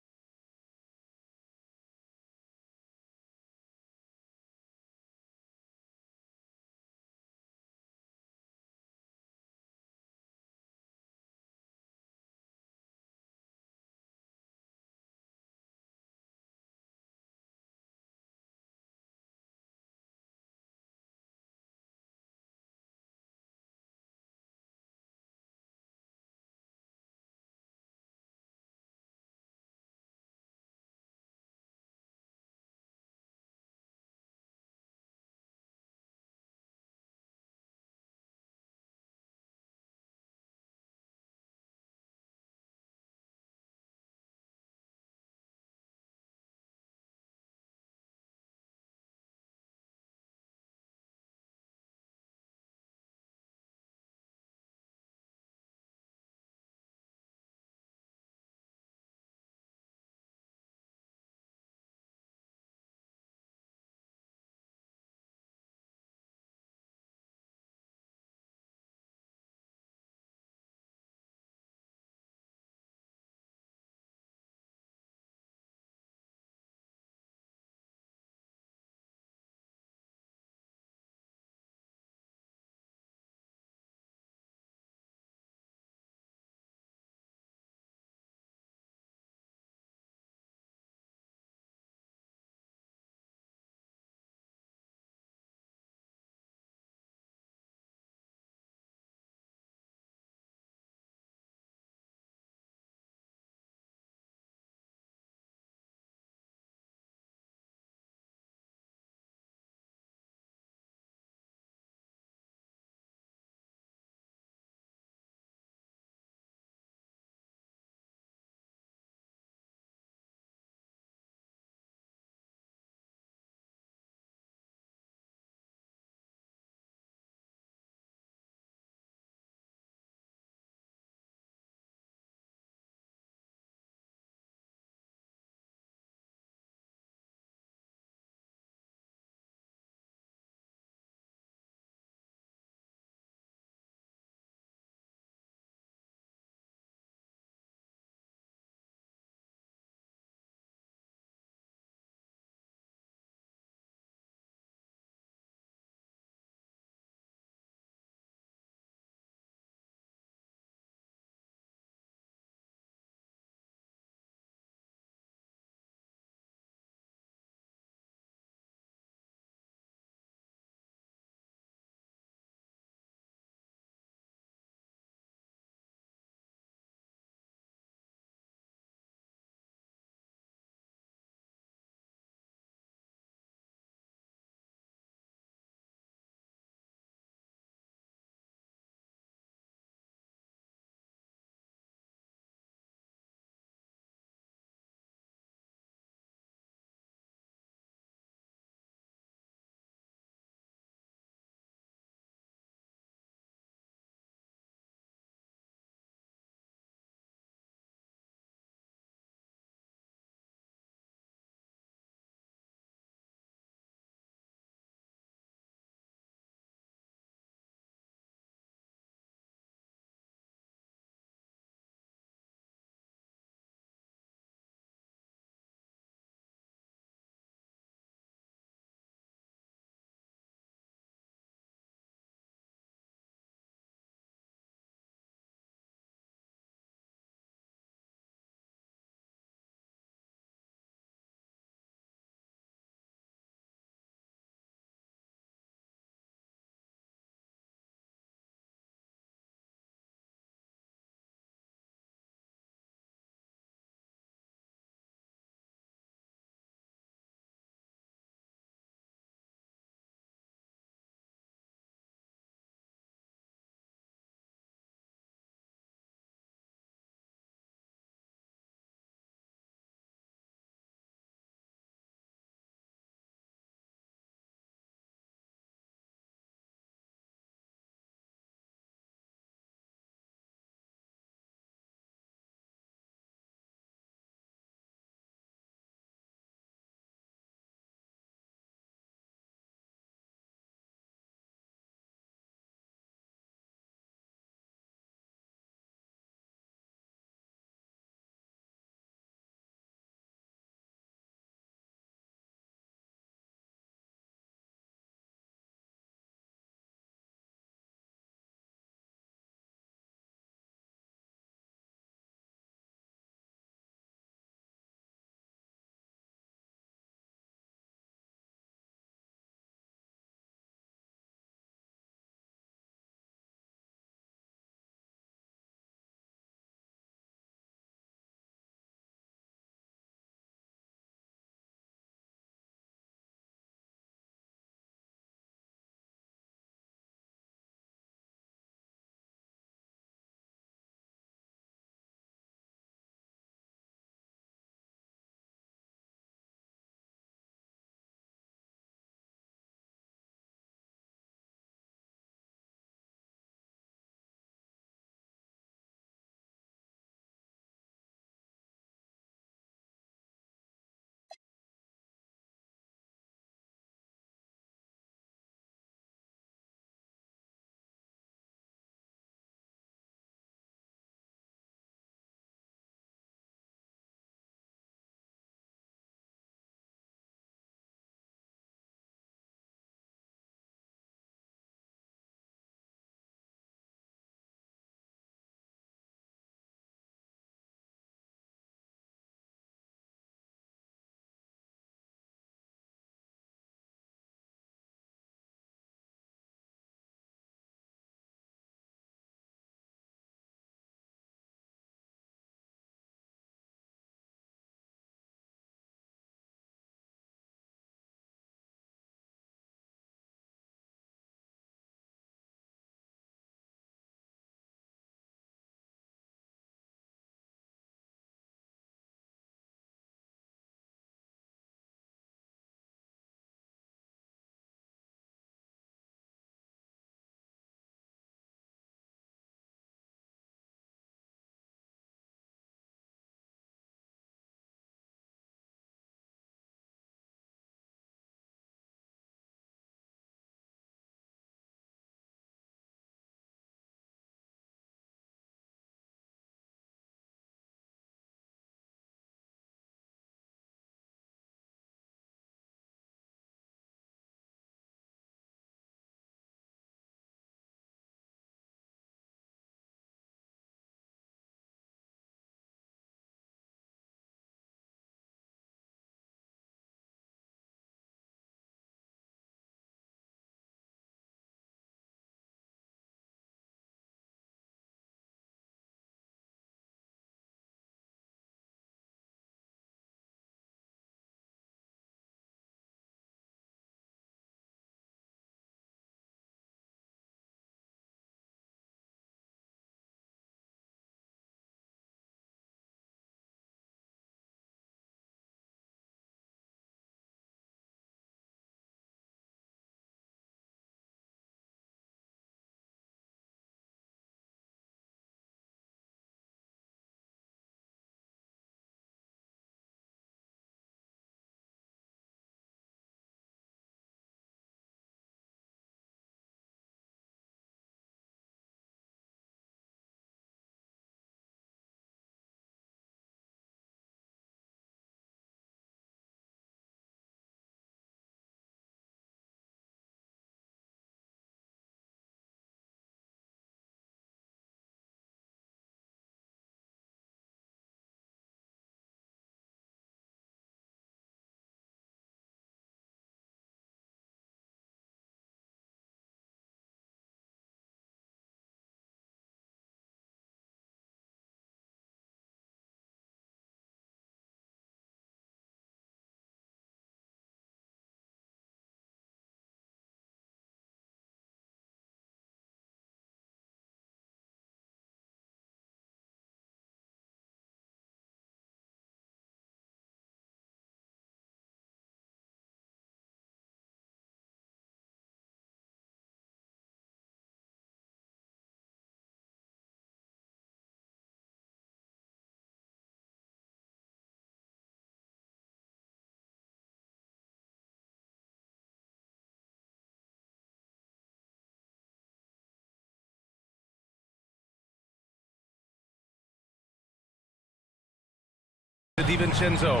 DiVincenzo.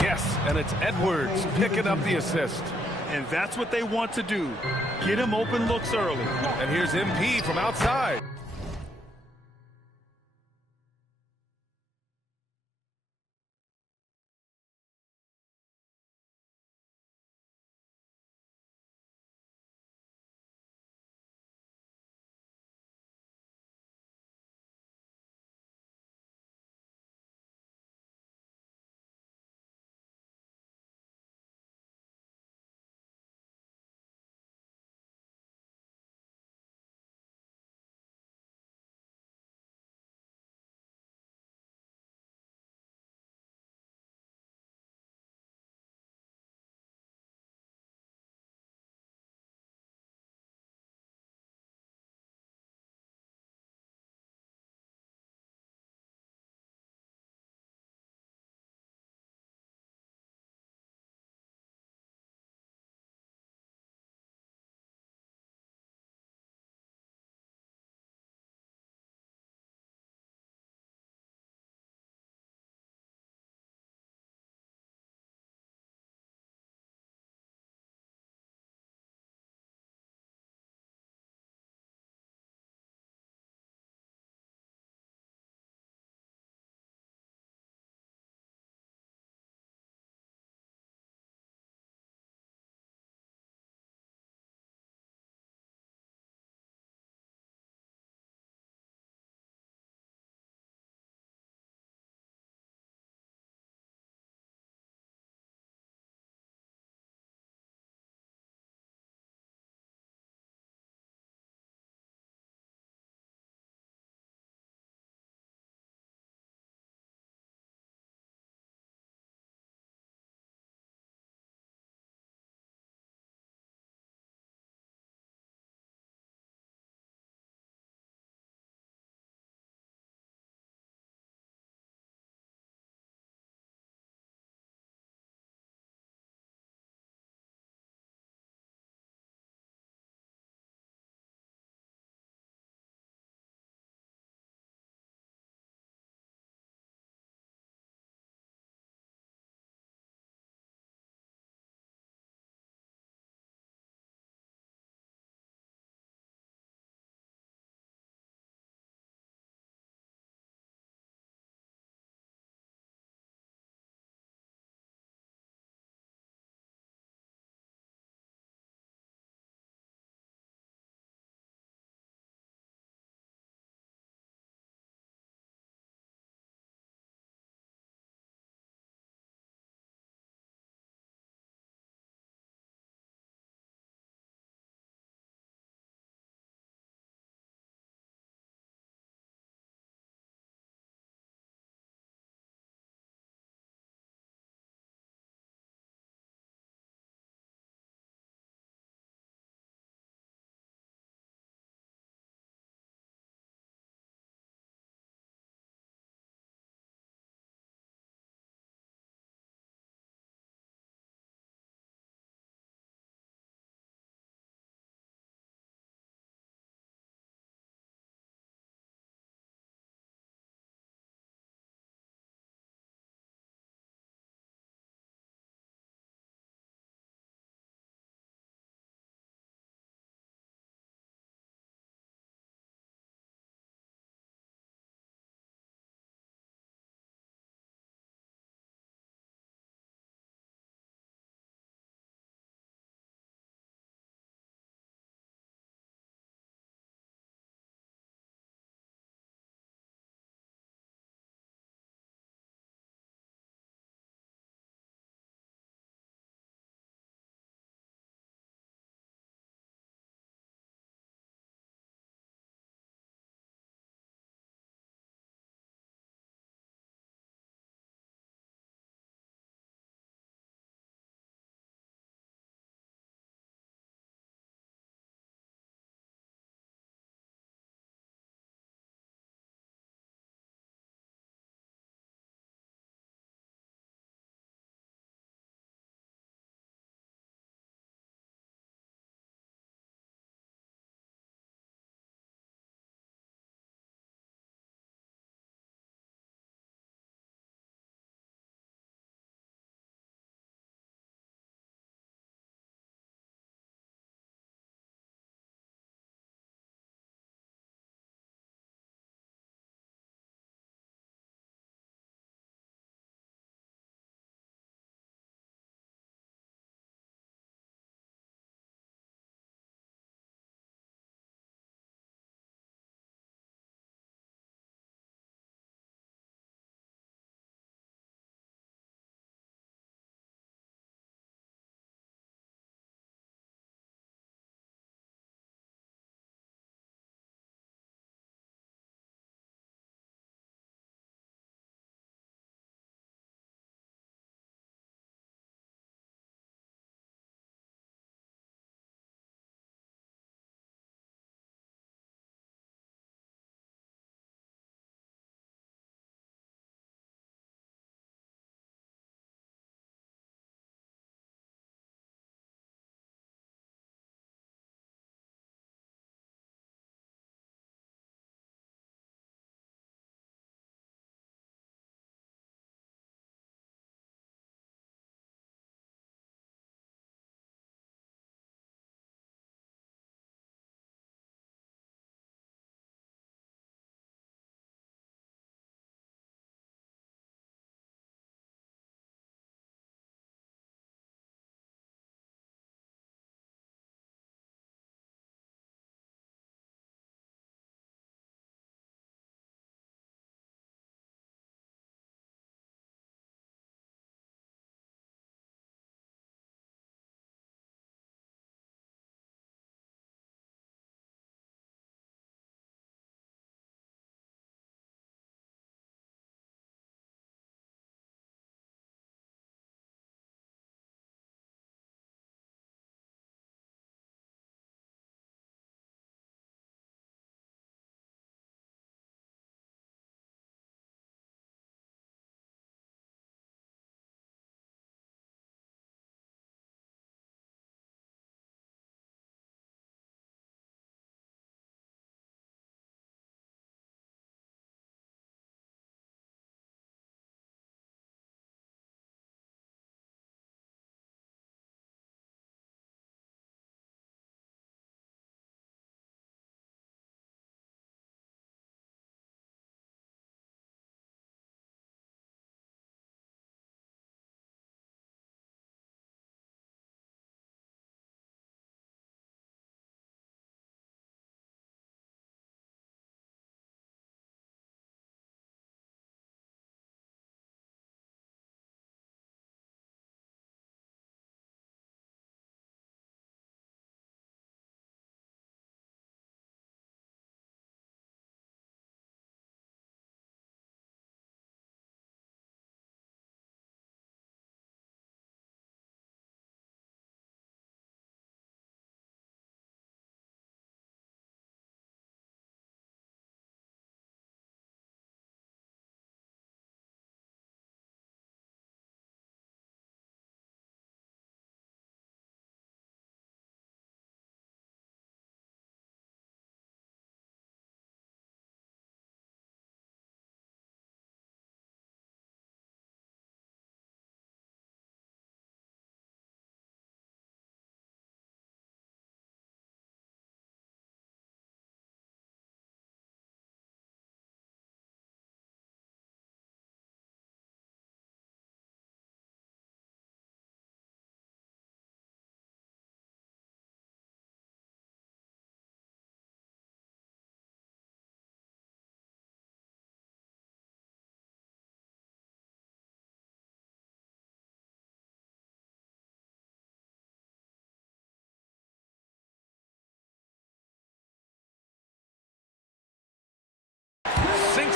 Yes, and it's Edwards picking up the assist. And that's what they want to do. Get him open looks early. And here's MP from outside.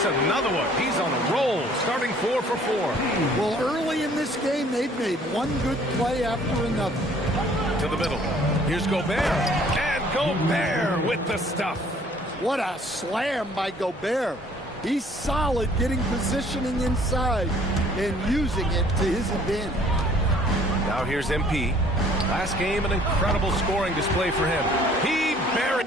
makes another one. He's on a roll, starting 4 for 4. Well, early in this game, they've made one good play after another. To the middle. Here's Gobert. And Gobert with the stuff. What a slam by Gobert. He's solid getting positioning inside and using it to his advantage. Now here's MP. Last game, an incredible scoring display for him. He buried.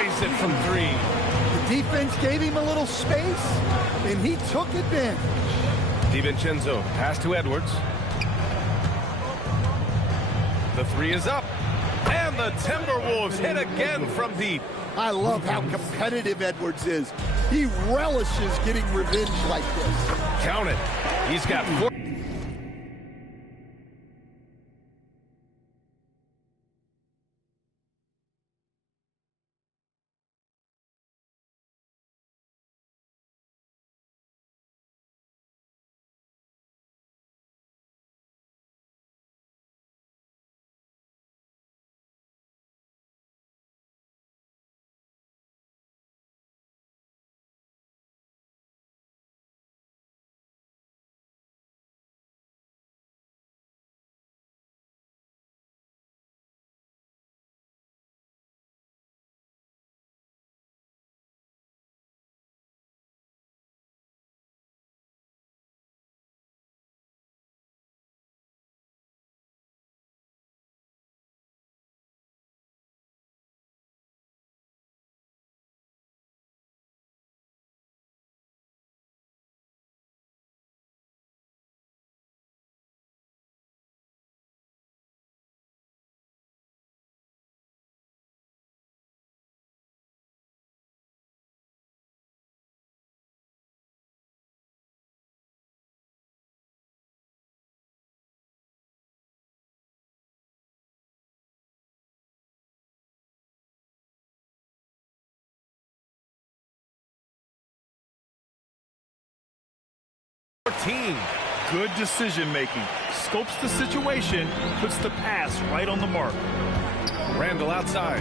Raise it from three. The defense gave him a little space, and he took advantage. DiVincenzo, pass to Edwards. The three is up. And the Timberwolves hit again from deep. I love how competitive Edwards is. He relishes getting revenge like this. Count it. He's got 4. Good decision making. Scopes the situation, puts the pass right on the mark. Randall outside.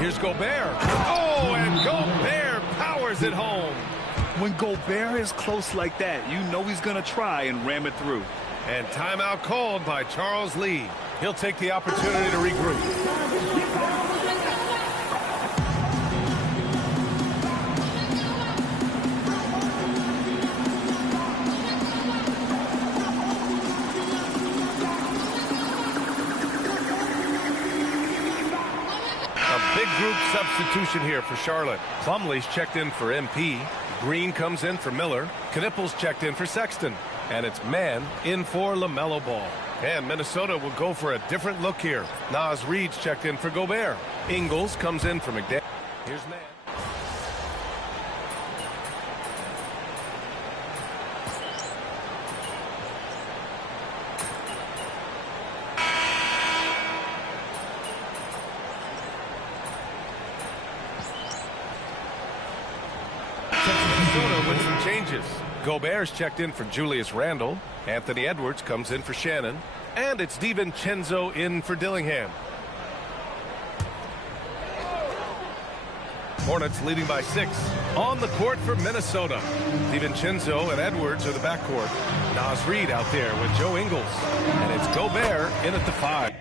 Here's Gobert. Oh, and Gobert powers it home. When Gobert is close like that, you know he's going to try and ram it through. And timeout called by Charles Lee. He'll take the opportunity to regroup. Big group substitution here for Charlotte. Plumlee's checked in for MP. Green comes in for Miller. Knippel's checked in for Sexton. And it's Mann in for LaMelo Ball. And Minnesota will go for a different look here. Naz Reid's checked in for Gobert. Ingles comes in for McDaniel. Here's Mann. Minnesota with some changes. Gobert's checked in for Julius Randle. Anthony Edwards comes in for Shannon. And it's DiVincenzo in for Dillingham. Hornets leading by 6. On the court for Minnesota. DiVincenzo and Edwards are the backcourt. Naz Reid out there with Joe Ingles. And it's Gobert in at the 5.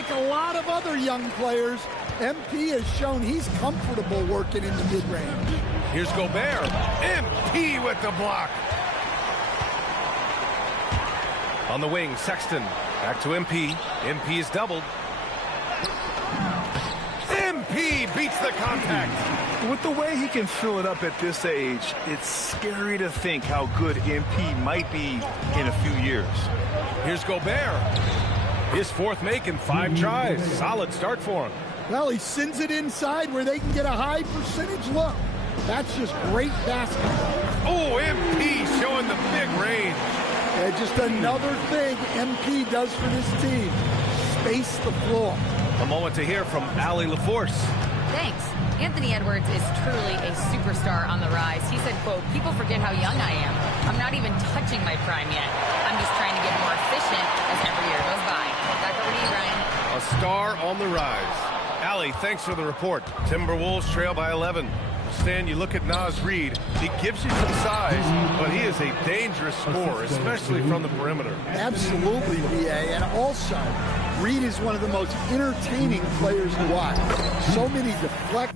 like a lot of other young players, MP has shown he's comfortable working in the mid-range. Here's Gobert. MP with the block. On the wing, Sexton. Back to MP. MP is doubled. MP beats the contact. With the way he can fill it up at this age, it's scary to think how good MP might be in a few years. Here's Gobert. His fourth make in 5 tries. Solid start for him. Well, he sends it inside where they can get a high percentage look. That's just great basketball. Oh, MP showing the big range. Yeah, just another thing MP does for this team. Space the floor. A moment to hear from Allie LaForce. Thanks. Anthony Edwards is truly a superstar on the rise. He said, quote, people forget how young I am. I'm not even touching my prime yet. I'm just trying to get more efficient as every year goes by. Back over to you, Brian. A star on the rise. Allie, thanks for the report. Timberwolves trail by 11. Stan, you look at Naz Reid, he gives you some size, but he is a dangerous scorer, especially from the perimeter. Absolutely, VA. And also, Reid is one of the most entertaining players to watch. So many deflect.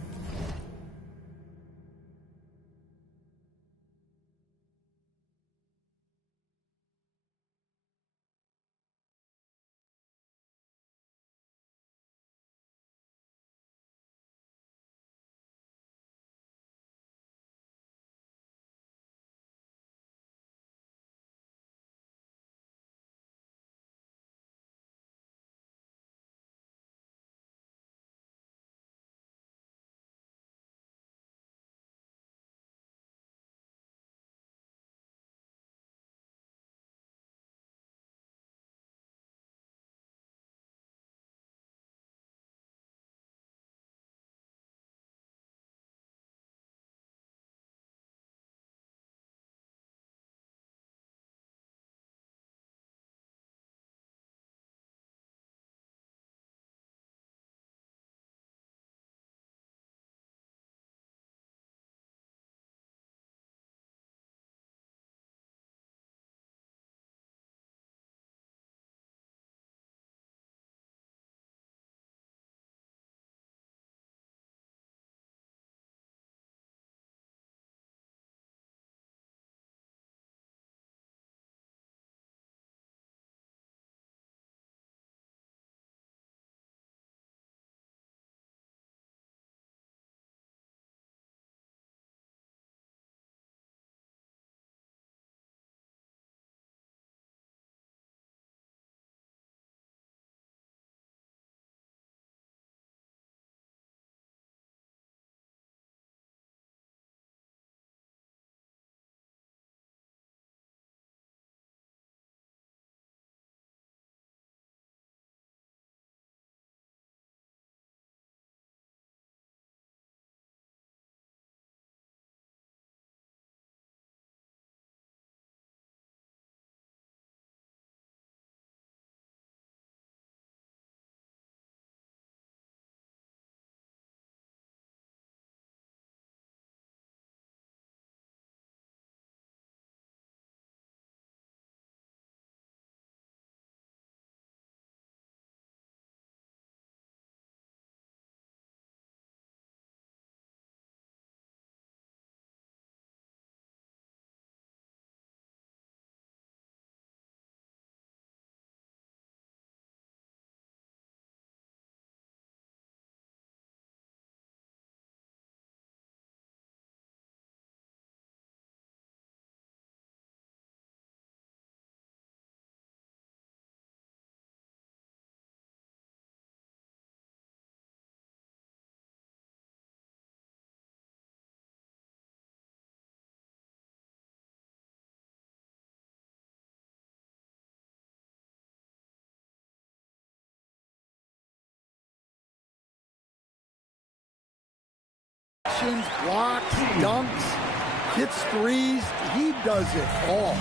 Blocks, dunks, hits threes. He does it all.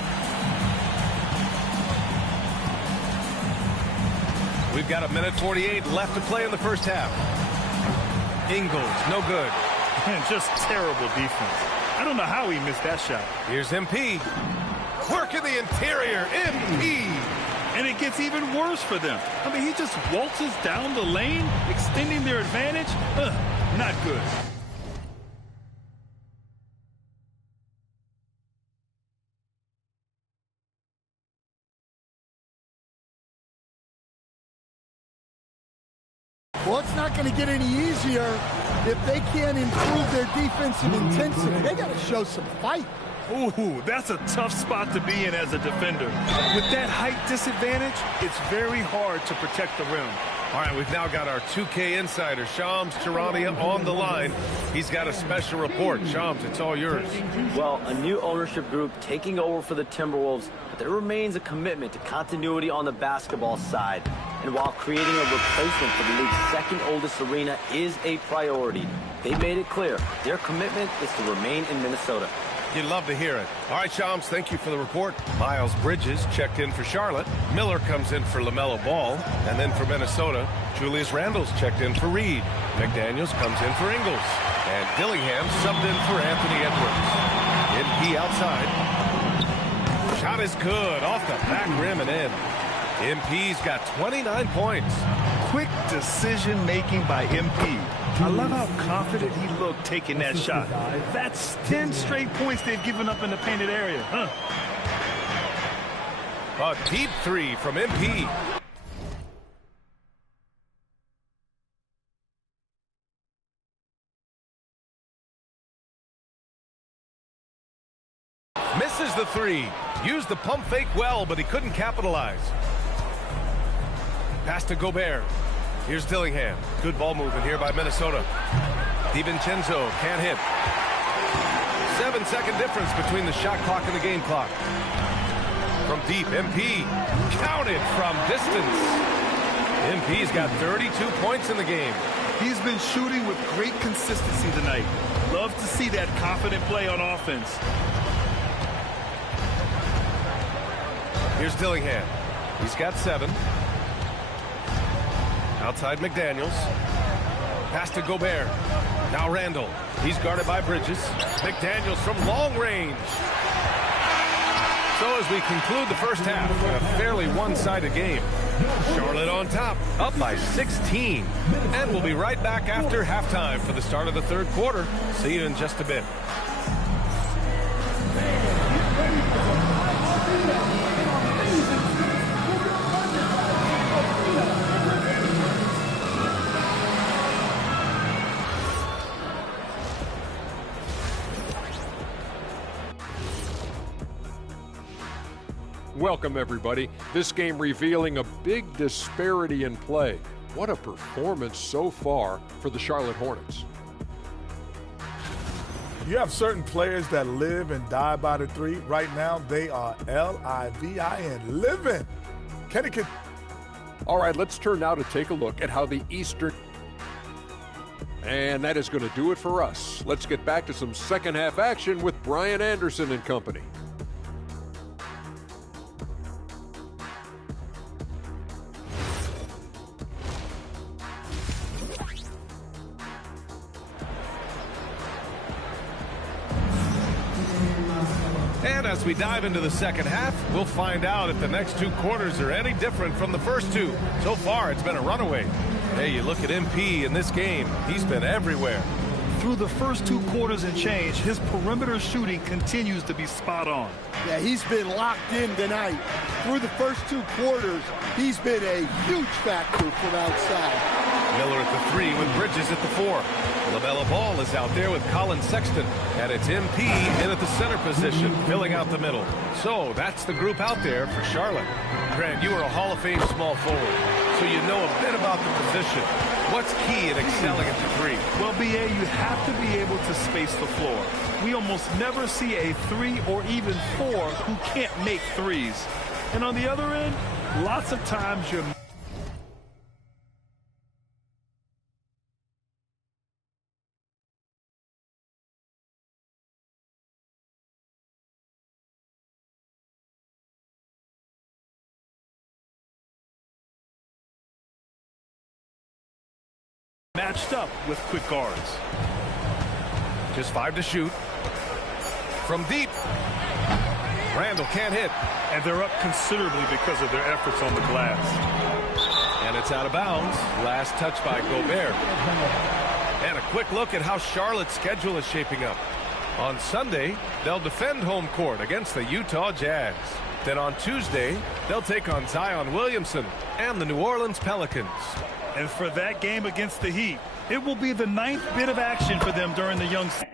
We've got 1:48 left to play in the first half. Ingles, no good. And just terrible defense. I don't know how he missed that shot. Here's MP. Work in the interior. MP. And it gets even worse for them. I mean, he just waltzes down the lane, extending their advantage. Not good. Well, it's not going to get any easier if they can't improve their defensive intensity. They got to show some fight. Ooh, that's a tough spot to be in as a defender. With that height disadvantage, it's very hard to protect the rim. All right, we've now got our 2K insider, Shams Charania, on the line. He's got a special report. Shams, it's all yours. Well, a new ownership group taking over for the Timberwolves, but there remains a commitment to continuity on the basketball side. And while creating a replacement for the league's second oldest arena is a priority, they made it clear their commitment is to remain in Minnesota. You'd love to hear it. All right, Shams, thank you for the report. Miles Bridges checked in for Charlotte. Miller comes in for LaMelo Ball. And then for Minnesota, Julius Randle's checked in for Reed. McDaniels comes in for Ingles. And Dillingham subbed in for Anthony Edwards. MP outside. Shot is good. Off the back rim and in. MP's got 29 points. Quick decision-making by MP. I love how confident he looked taking that shot. That's 10 straight points they've given up in the painted area. A deep three from MP. Misses the three. Used the pump fake well, but he couldn't capitalize. Pass to Gobert. Here's Dillingham. Good ball movement here by Minnesota. DiVincenzo can't hit. 7-second difference between the shot clock and the game clock. From deep, MP. Counted from distance. MP's got 32 points in the game. He's been shooting with great consistency tonight. Love to see that confident play on offense. Here's Dillingham. He's got 7. Outside McDaniels. Pass to Gobert. Now Randle. He's guarded by Bridges. McDaniels from long range. So as we conclude the first half, a fairly one-sided game. Charlotte on top, up by 16. And we'll be right back after halftime for the start of the third quarter. See you in just a bit. Welcome, everybody. This game revealing a big disparity in play. What a performance so far for the Charlotte Hornets. You have certain players that live and die by the three. Right now, they are L-I-V-I-N, living. Kenny can... All right, let's turn now to take a look at how the Eastern... And that is going to do it for us. Let's get back to some second half action with Brian Anderson and company. And as we dive into the second half, we'll find out if the next 2 quarters are any different from the first 2. So far, it's been a runaway. Hey, you look at MP in this game, he's been everywhere. Through the first 2 quarters and change, his perimeter shooting continues to be spot on. Yeah, he's been locked in tonight. Through the first 2 quarters, he's been a huge factor from outside. Miller at the 3 with Bridges at the 4. LaMelo Ball is out there with Colin Sexton. And it's MP in at the center position, filling out the middle. So that's the group out there for Charlotte. Grant, you are a Hall of Fame small forward, so you know a bit about the position. What's key in excelling at the 3? Well, BA, you have to be able to space the floor. We almost never see a 3 or even 4 who can't make threes. And on the other end, lots of times you're matched up with quick guards. Just 5 to shoot. From deep. Randle can't hit. and they're up considerably because of their efforts on the glass. And it's out of bounds. Last touch by Gobert. And a quick look at how Charlotte's schedule is shaping up. On Sunday, they'll defend home court against the Utah Jazz. Then on Tuesday, they'll take on Zion Williamson and the New Orleans Pelicans. And for that game against the Heat, it will be the 9th bit of action for them during the young season.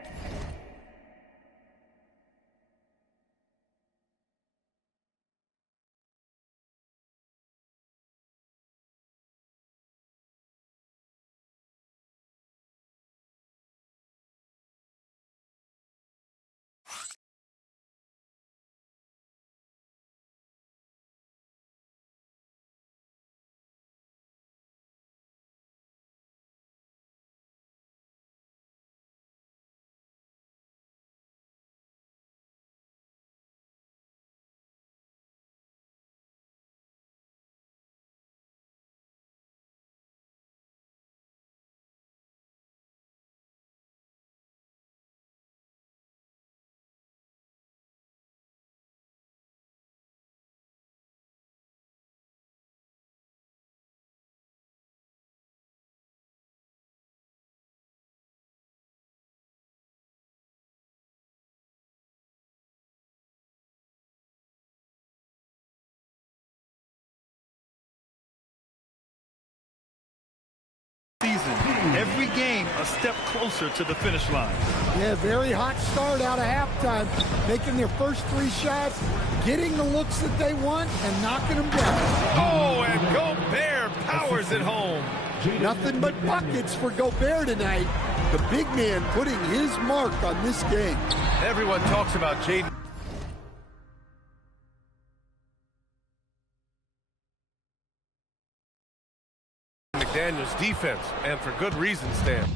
Every game a step closer to the finish line. Yeah, very hot start out of halftime, making their first 3 shots, getting the looks that they want, and knocking them down. Oh, and Gobert powers it home. Nothing but buckets for Gobert tonight. The big man putting his mark on this game. Everyone talks about Jaden McDaniel's defense, and for good reason, Stan.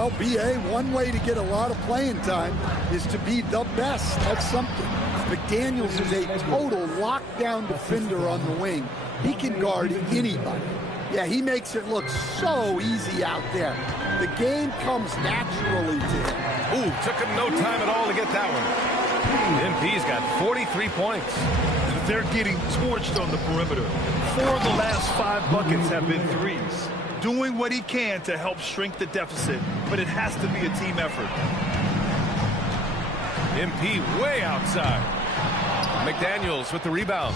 Well, BA, one way to get a lot of playing time is to be the best. That's something. McDaniels is a total lockdown defender on the wing. He can guard anybody. Yeah, he makes it look so easy out there. The game comes naturally to him. Ooh, took him no time at all to get that one. MP's got 43 points. They're getting torched on the perimeter. 4 of the last 5 buckets have been threes. Doing what he can to help shrink the deficit, but it has to be a team effort. MP way outside. McDaniels with the rebound.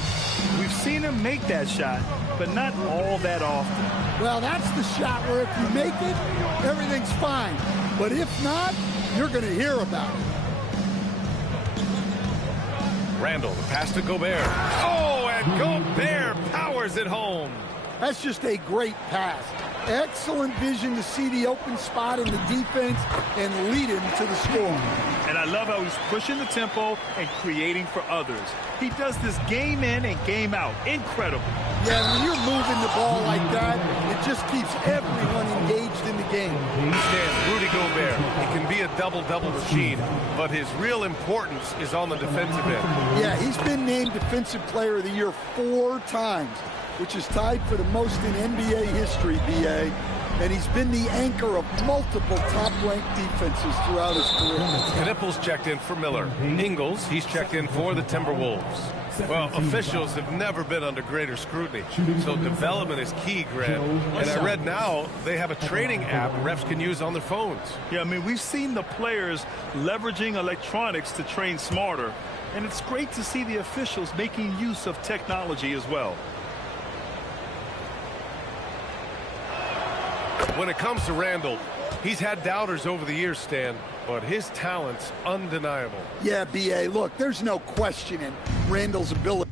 We've seen him make that shot, but not all that often. Well, that's the shot where if you make it, everything's fine. But if not, you're going to hear about it. Randall, the pass to Gobert. Oh, and Gobert powers it home. That's just a great pass. Excellent vision to see the open spot in the defense and lead him to the score. And I love how he's pushing the tempo and creating for others. He does this game in and game out. Incredible. Yeah, when you're moving the ball like that, it just keeps everyone engaged in the game. He stands Rudy Gobert. He can be a double-double machine, but his real importance is on the defensive end. Yeah, he's been named Defensive Player of the Year 4 times, which is tied for the most in NBA history, BA. And he's been the anchor of multiple top-ranked defenses throughout his career. Knipples checked in for Miller. Ingles, he's checked in for the Timberwolves. Well, officials have never been under greater scrutiny, so development is key, Grant. And I read now they have a training app refs can use on their phones. Yeah, I mean, we've seen the players leveraging electronics to train smarter, and it's great to see the officials making use of technology as well. When it comes to Randall, he's had doubters over the years, Stan, but his talent's undeniable. Yeah, B.A., look, there's no questioning Randall's ability.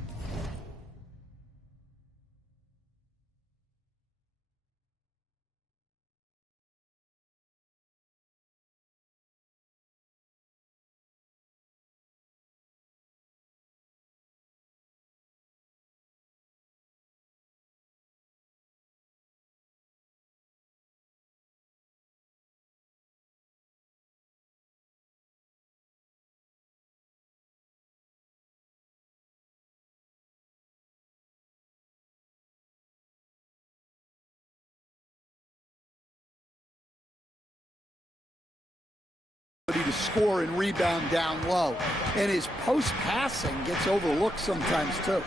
To score and rebound down low, and his post passing gets overlooked sometimes too.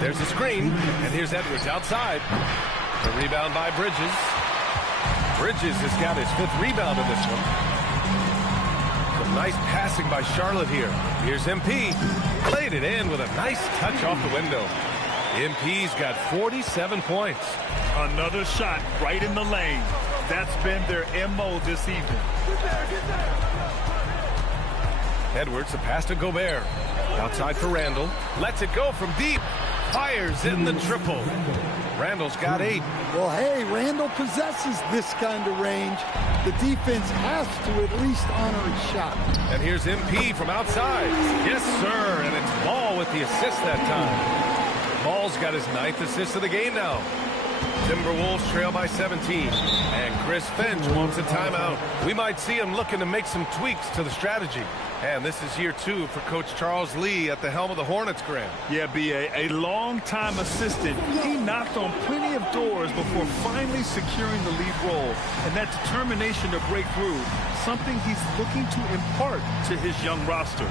There's the screen, and here's Edwards outside. The rebound by Bridges. Bridges has got his 5th rebound in this one. Some nice passing by Charlotte here. Here's MP. Played it in with a nice touch off the window. MP's got 47 points. Another shot right in the lane. That's been their MO this evening. Edwards, the pass to Gobert. Outside for Randall. Lets it go from deep. Fires in the triple. Randall's got 8. Well, hey, Randall possesses this kind of range. The defense has to at least honor his shot. And here's MP from outside. Yes, sir. And it's Ball with the assist that time. Ball's got his 9th assist of the game now. Timberwolves trail by 17, and Chris Finch wants a timeout. We might see him looking to make some tweaks to the strategy. And this is year 2 for Coach Charles Lee at the helm of the Hornets, Grant. Yeah, B.A., a long-time assistant. He knocked on plenty of doors before finally securing the lead role. And that determination to break through, something he's looking to impart to his young roster.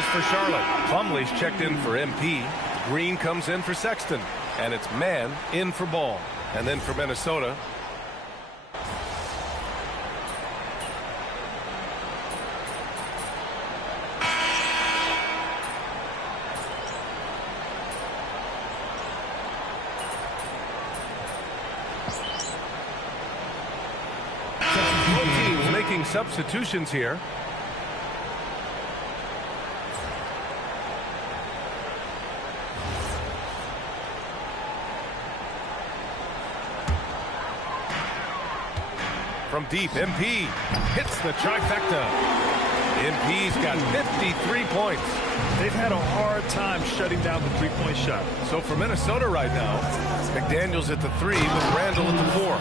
changes for Charlotte. Plumlee's checked in for MP. Green comes in for Sexton. And it's man in for Ball. And then for Minnesota, both teams making substitutions here. From deep, MP hits the trifecta. MP's got 53 points. They've had a hard time shutting down the three-point shot. So for Minnesota right now, McDaniels at the 3 with Randall at the 4.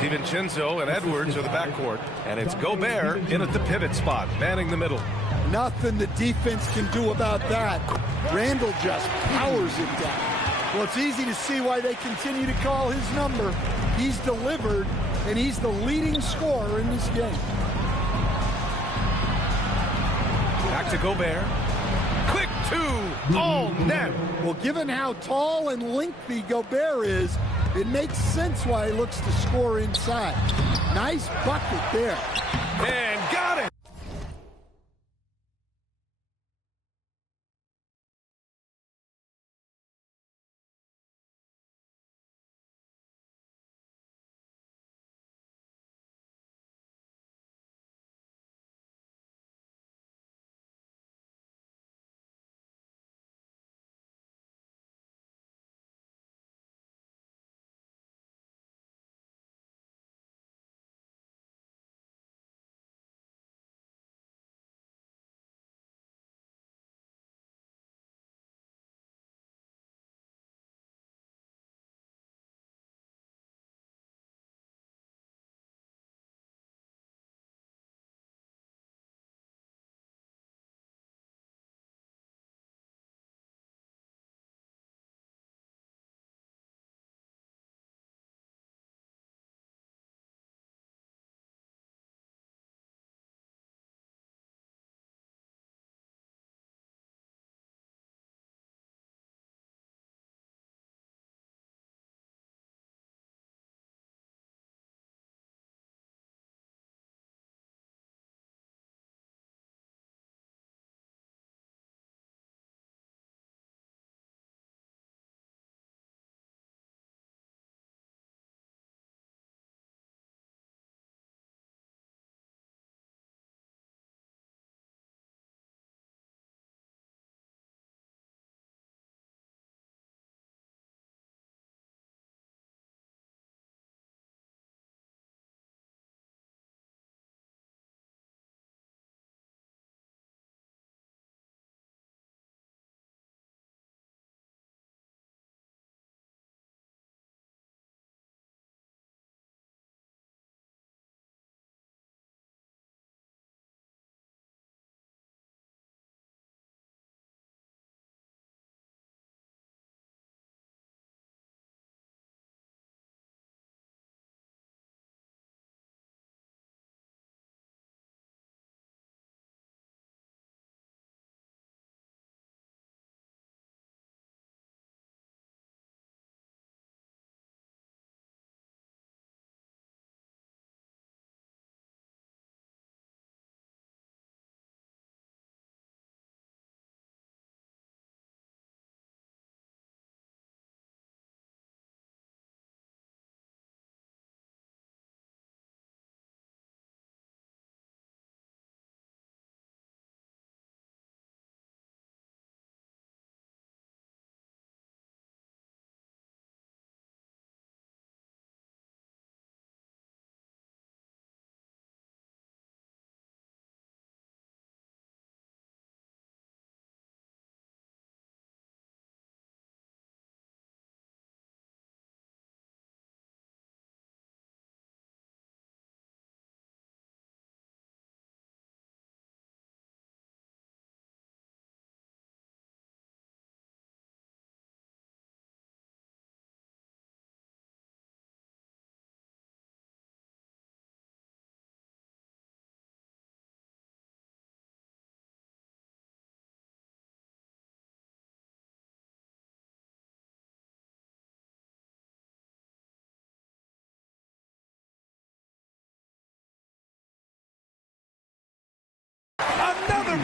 DiVincenzo and Edwards are the backcourt. And it's Gobert in at the pivot spot, manning the middle. Nothing the defense can do about that. Randall just powers it down. Well, it's easy to see why they continue to call his number. He's delivered, and he's the leading scorer in this game. Back to Gobert. Quick two, all net. Well, given how tall and lengthy Gobert is, it makes sense why he looks to score inside. Nice bucket there. And got it.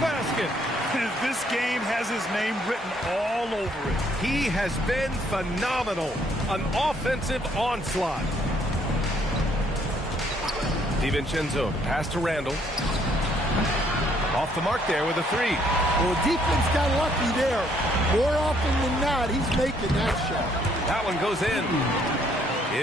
basket. This game has his name written all over it. He has been phenomenal. An offensive onslaught. DiVincenzo, pass to Randall. Off the mark there with a three. Well, defense got lucky there. More often than not, he's making that shot. That one goes in.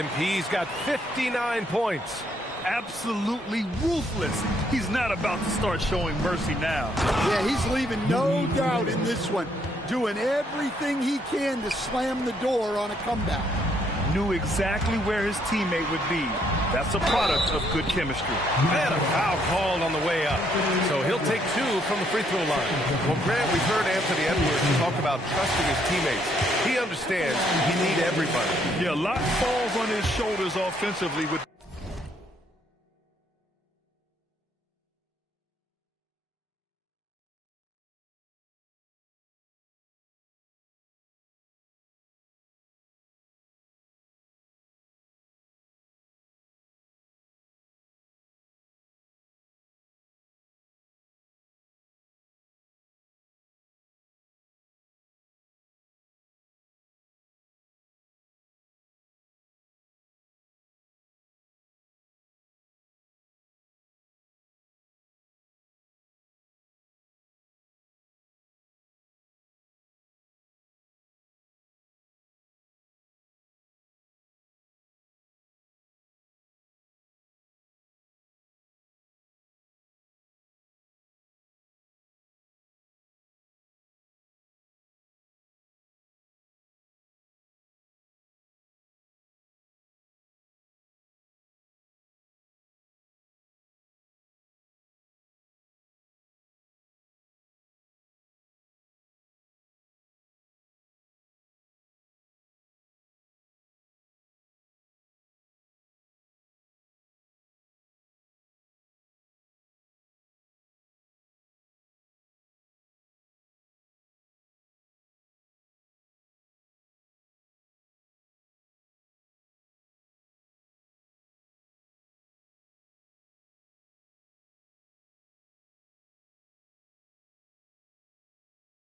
MP's got 59 points. Absolutely ruthless. He's not about to start showing mercy now. Yeah, he's leaving no doubt in this one. Doing everything he can to slam the door on a comeback. Knew exactly where his teammate would be. That's a product of good chemistry. And a foul called on the way up. So he'll take two from the free throw line. Well, Grant, we've heard Anthony Edwards talk about trusting his teammates. He understands he needs everybody. Yeah, a lot falls on his shoulders offensively with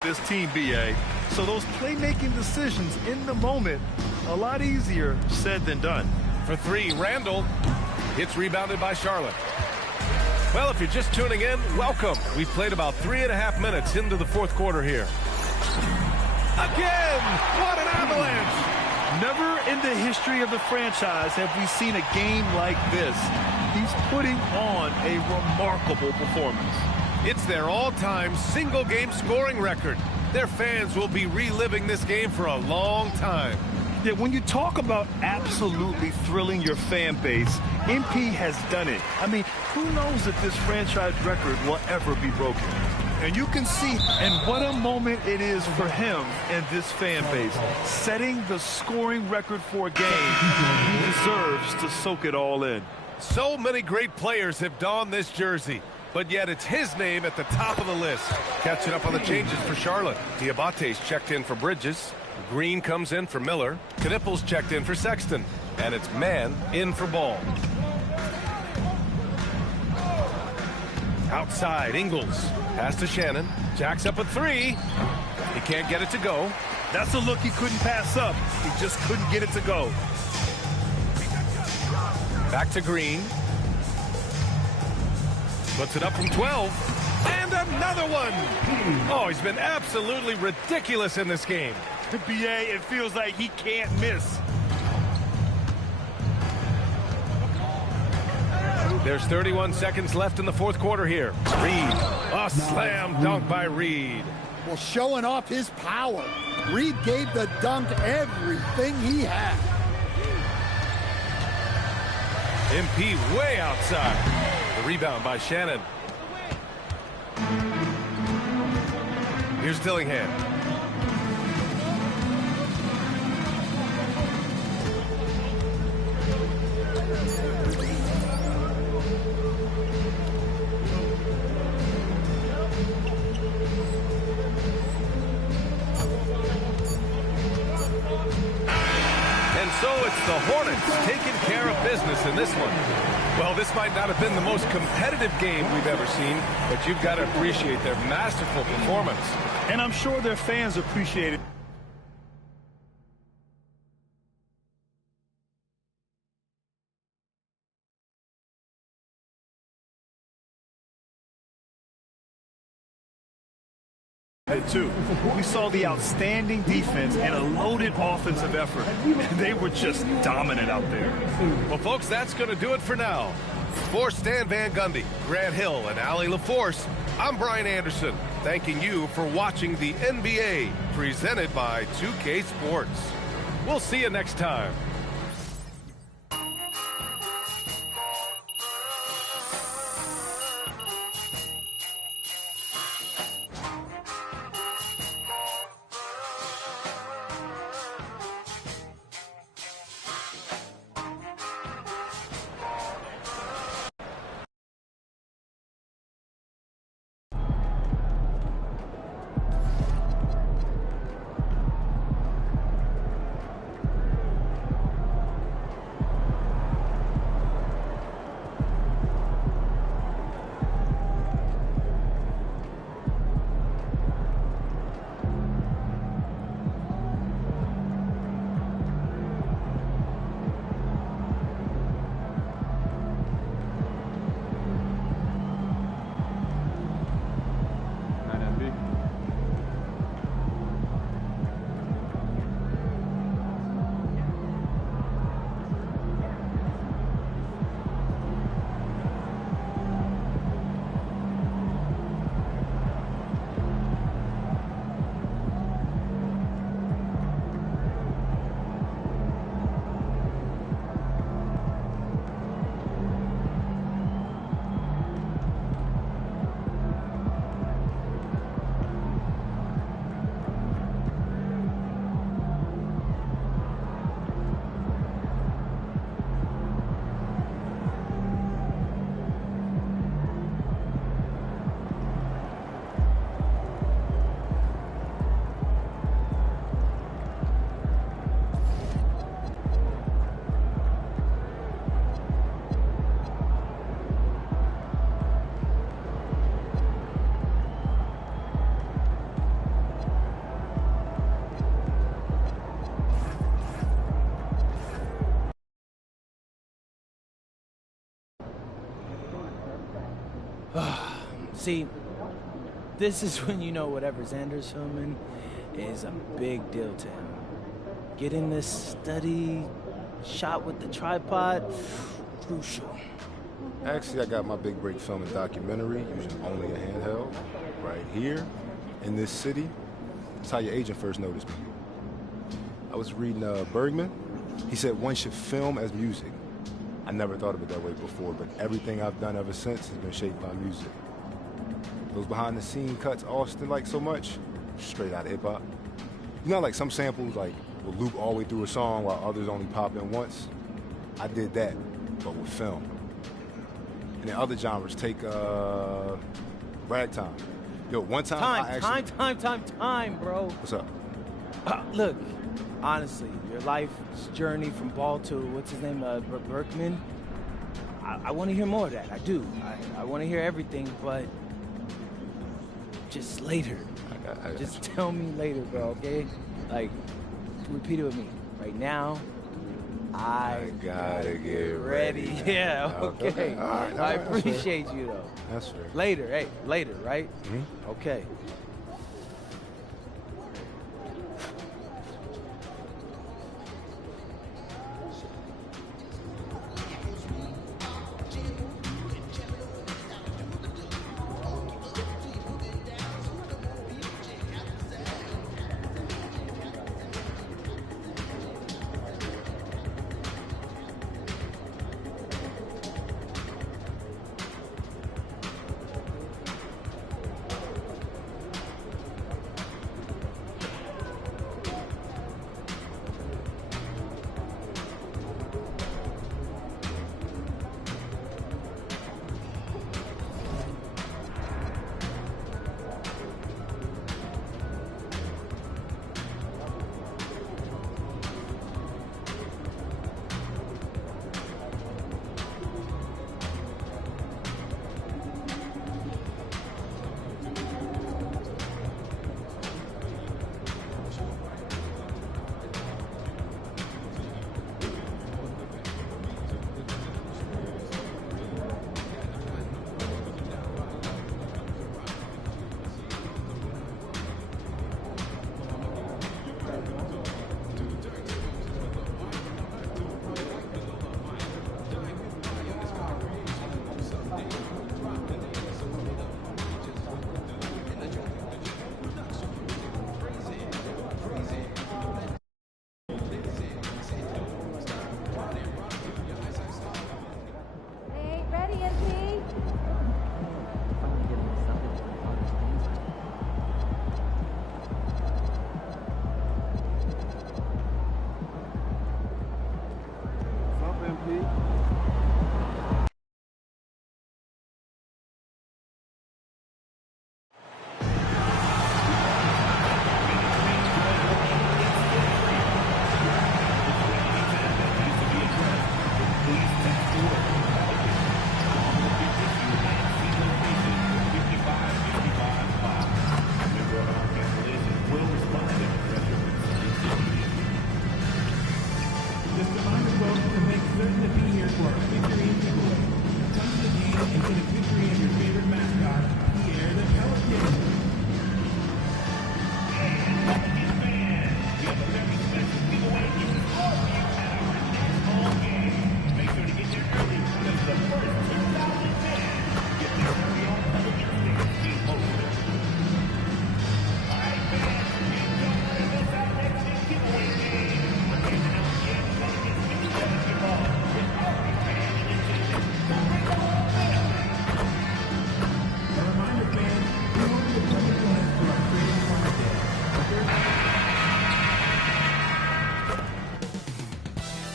this team, BA. So those playmaking decisions in the moment, a lot easier said than done. For three, Randall. It's rebounded by Charlotte. Well, if you're just tuning in, welcome. We've played about 3.5 minutes into the fourth quarter here. Again! What an avalanche! Never in the history of the franchise have we seen a game like this. He's putting on a remarkable performance. It's their all-time single-game scoring record. Their fans will be reliving this game for a long time. Yeah, when you talk about absolutely thrilling your fan base, MP has done it. I mean, who knows if this franchise record will ever be broken? And you can see, and what a moment it is for him and this fan base. Setting the scoring record for a game, he deserves to soak it all in. So many great players have donned this jersey, but yet it's his name at the top of the list. Catching up on the changes for Charlotte. Diabate's checked in for Bridges. Green comes in for Miller. Knippel's checked in for Sexton. And it's Mann in for Ball. Outside, Ingles. Pass to Shannon. Jacks up a three. He can't get it to go. That's a look he couldn't pass up. He just couldn't get it to go. Back to Green. Puts it up from 12. And another one. Oh, he's been absolutely ridiculous in this game. To BA, it feels like he can't miss. There's 31 seconds left in the fourth quarter here. Reed. A slam dunk by Reed. Well, showing off his power. Reed gave the dunk everything he had. MP way outside. The rebound by Shannon. Here's Dillingham. so it's the Hornets taking care of business in this one. Well, this might not have been the most competitive game we've ever seen, but you've got to appreciate their masterful performance. And I'm sure their fans appreciate it. Too. We saw the outstanding defense and a loaded offensive effort. They were just dominant out there. Well, folks, that's going to do it for now. For Stan Van Gundy, Grant Hill, and Allie LaForce, I'm Brian Anderson, thanking you for watching the NBA, presented by 2K Sports. We'll see you next time. See, this is when you know whatever Xander's filming is a big deal to him. Getting this study shot with the tripod, crucial. Actually, I got my big break filming documentary using only a handheld right here in this city. That's how your agent first noticed me. I was reading Bergman. He said one should film as music. I never thought of it that way before, but everything I've done ever since has been shaped by music. Those behind-the-scene cuts Austin likes so much, straight out of hip-hop. You know, like some samples like will loop all the way through a song while others only pop in once? I did that, but with film. And in other genres, take ragtime. Yo, one time Time, bro. What's up? Look, honestly, your life's journey from ball to, what's his name, Berkman, I want to hear more of that. I do. I want to hear everything, but just later. Just tell me later, bro, okay? Like, repeat it with me. Right now, I gotta get ready. Yeah, okay. All right, I appreciate you, though. That's fair. Later, hey, later, right? Mm-hmm. Okay.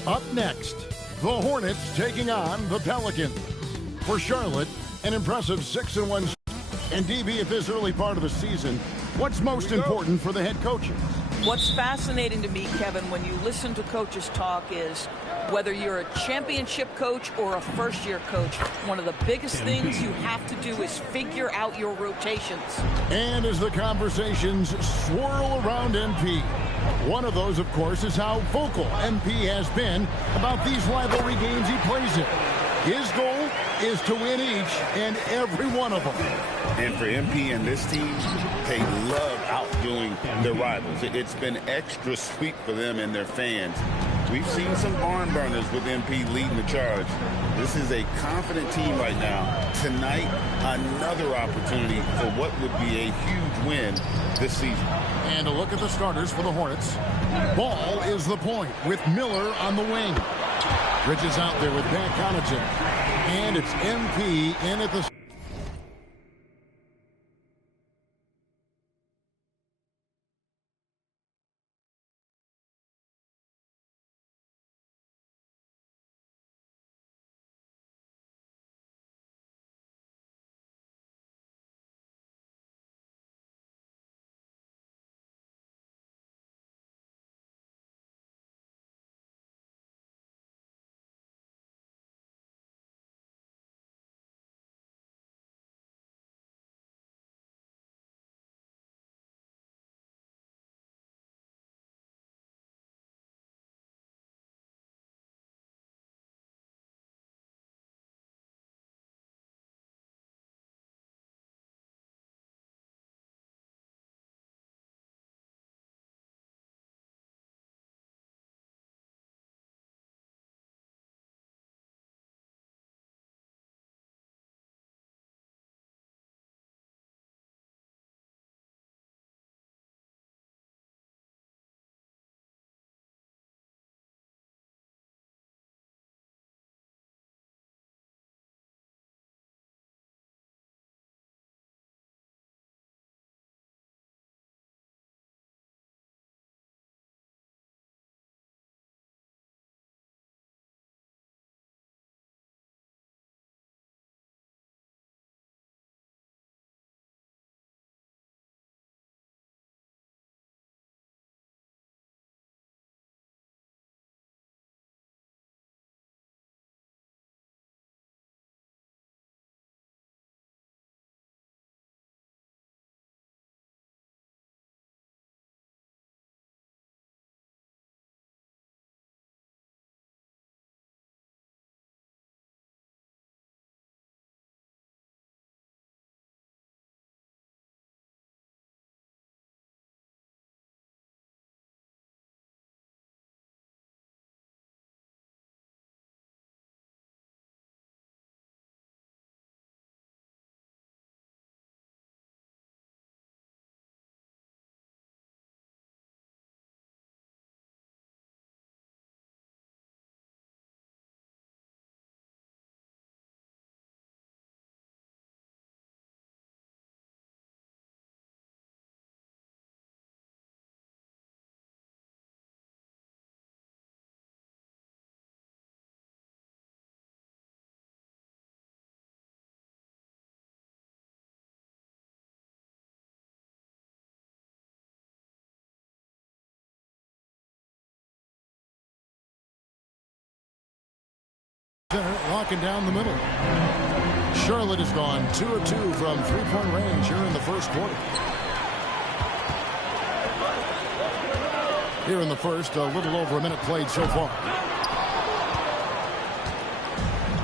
Up next, the Hornets taking on the Pelicans. For Charlotte, an impressive 6-1. And DB, at this early part of the season, what's most important for the head coaches? What's fascinating to me, Kevin, when you listen to coaches talk is whether you're a championship coach or a first-year coach, one of the biggest things you have to do is figure out your rotations. And as the conversations swirl around MP, one of those, of course, is how vocal MP has been about these rivalry games he plays in. His goal is to win each and every one of them. And for MP and this team, they love outdoing their rivals. It's been extra sweet for them and their fans. We've seen some barn burners with MP leading the charge. This is a confident team right now. Tonight, another opportunity for what would be a huge win this season. And a look at the starters for the Hornets. Ball is the point with Miller on the wing. Bridges out there with Pat Connaughton. And it's MP in at the walking down the middle. Charlotte has gone 2 of 2 from three-point range here in the first quarter. Here in the first, a little over a minute played so far.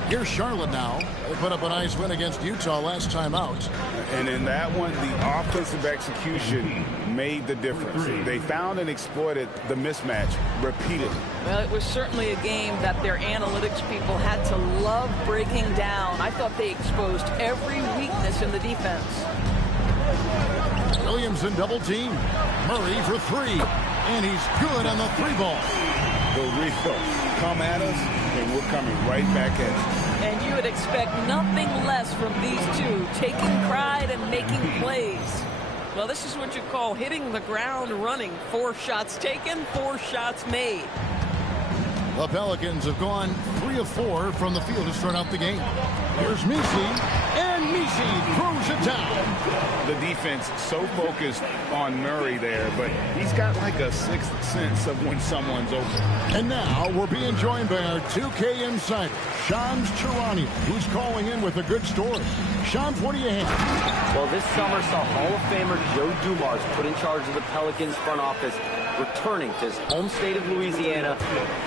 Here's Charlotte now. They put up a nice win against Utah last time out. And in that one, the offensive execution made the difference. They found and exploited the mismatch repeatedly. Well, it was certainly a game that their analytics people had to love breaking down. I thought they exposed every weakness in the defense. Williamson double team. Murray for three. And he's good on the three ball. The real come at us, and we're coming right back at you. And you would expect nothing less from these two, taking pride and making plays. Well, this is what you call hitting the ground running. 4 shots taken, 4 shots made. The Pelicans have gone 3 of 4 from the field to start out the game. Here's Misi, and Misi throws it down. The defense so focused on Murray there, but he's got like a sixth sense of when someone's open. And now we're being joined by our 2K insider, Shams Charania, who's calling in with a good story. Shams, what do you have? Well, this summer saw Hall of Famer Joe Dumars put in charge of the Pelicans front office, returning to his home state of Louisiana.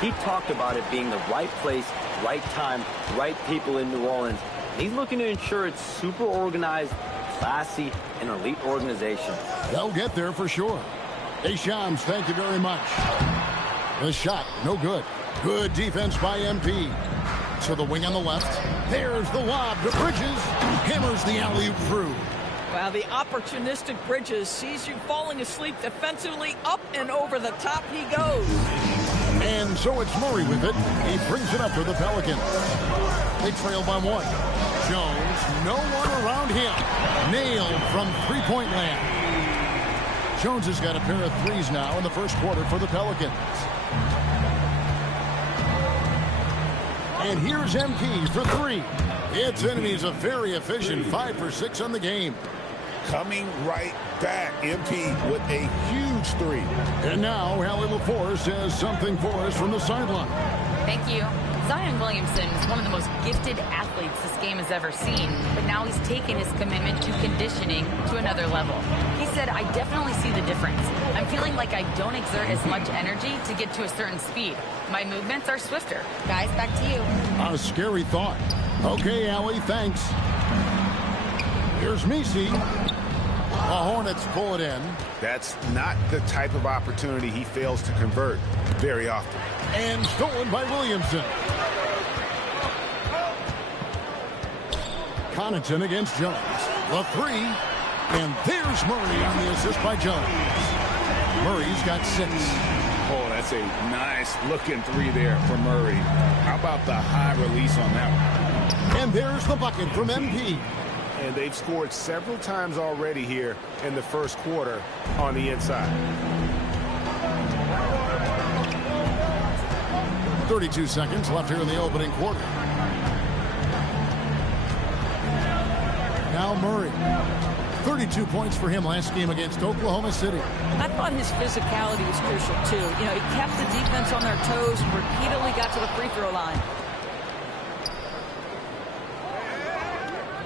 He talked about it being the right place, right time, right people in New Orleans. He's looking to ensure it's super organized, classy, and elite organization. They'll get there for sure. Hey, Shams, thank you very much. The shot, no good. Good defense by MP. To the wing on the left. There's the lob to Bridges. Hammers the alley-oop through. Wow, the opportunistic Bridges sees you falling asleep defensively. Up and over the top he goes. And so it's Murray with it. He brings it up for the Pelicans. They trail by 1. Jones, no one around him. Nailed from three-point land. Jones has got a pair of threes now in the first quarter for the Pelicans. And here's MP for 3. It's in, and he's a very efficient 5 for 6 on the game. Coming right back, MP with a huge 3. And now Allie LaForce has something for us from the sideline. Thank you. Zion Williamson is one of the most gifted athletes this game has ever seen, but now he's taken his commitment to conditioning to another level. He said, I definitely see the difference. I'm feeling like I don't exert as much energy to get to a certain speed. My movements are swifter. Guys, back to you. A scary thought. Okay, Allie, thanks. Here's Misi. The Hornets pull it in. That's not the type of opportunity he fails to convert very often. And stolen by Williamson. Connaughton against Jones. The 3. And there's Murray on the assist by Jones. Murray's got 6. Oh, that's a nice looking 3 there for Murray. How about the high release on that one? And there's the bucket from MP. And they've scored several times already here in the first quarter on the inside. 32 seconds left here in the opening quarter. Now Murray. 32 points for him last game against Oklahoma City. I thought his physicality was crucial, too. You know, he kept the defense on their toes and repeatedly got to the free throw line.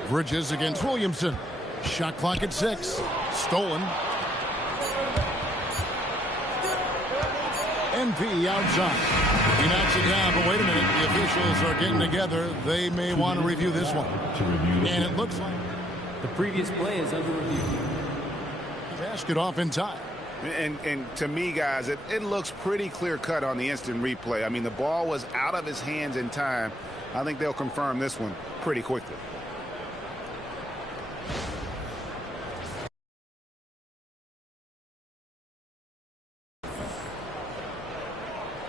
Bridges against Williamson. Shot clock at 6. Stolen. MP outside. He knocks it down, but wait a minute. The officials are getting together. They may want to review this one. And it looks like the previous play is under review. Basket off in time. And to me, guys, it looks pretty clear-cut on the instant replay. I mean, the ball was out of his hands in time. I think they'll confirm this one pretty quickly.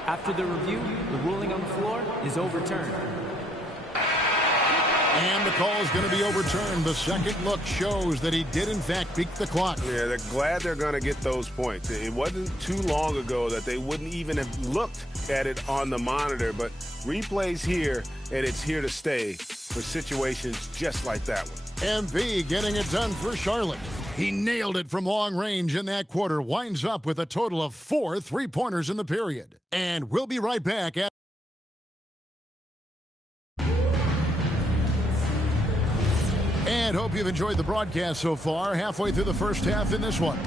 After the review, the ruling on the floor is overturned. And the call is going to be overturned. The second look shows that he did, in fact, beat the clock. Yeah, they're glad they're going to get those points. It wasn't too long ago that they wouldn't even have looked at it on the monitor, but replays here, and it's here to stay for situations just like that one. MP getting it done for Charlotte. He nailed it from long range in that quarter. Winds up with a total of 4 three-pointers in the period. And we'll be right back. And hope you've enjoyed the broadcast so far. Halfway through the first half in this one.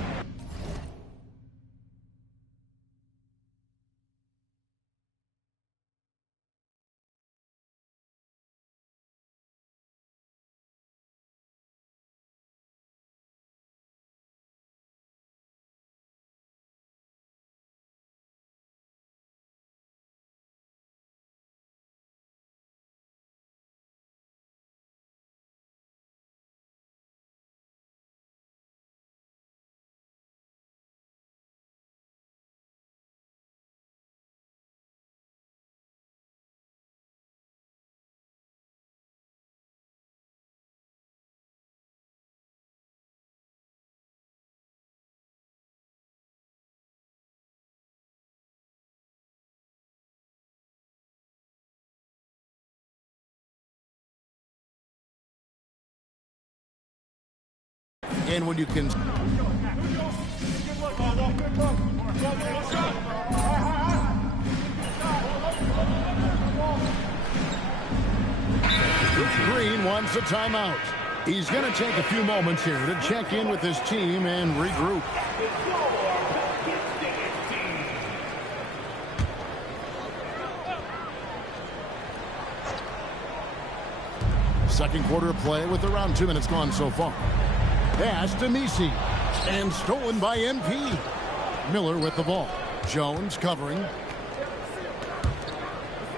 And when you can... Green wants a timeout. He's going to take a few moments here to check in with his team and regroup. Second quarter of play with around 2 minutes gone so far. Pass to Misi. And stolen by MP. Miller with the ball. Jones covering.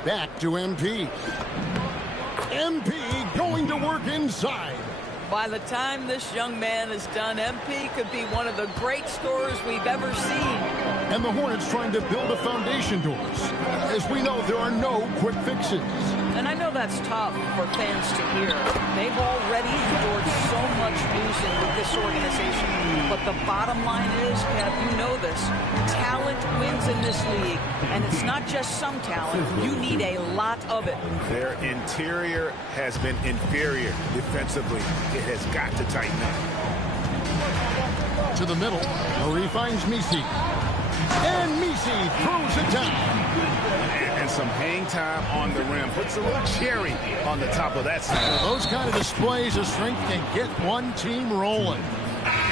Back to MP. MP going to work inside. By the time this young man is done, MP could be one of the great scorers we've ever seen. And the Hornets trying to build a foundation doors. As we know, there are no quick fixes. And I know that's tough for fans to hear. They've already endured so much losing with this organization. But the bottom line is, Kev, you know this, talent wins in this league. And it's not just some talent. You need a lot of it. Their interior has been inferior defensively. It has got to tighten up. To the middle. Murray finds Misi. And Misi throws it down. And some hang time on the rim. Puts a little cherry on the top of that side. Those kind of displays of strength can get one team rolling.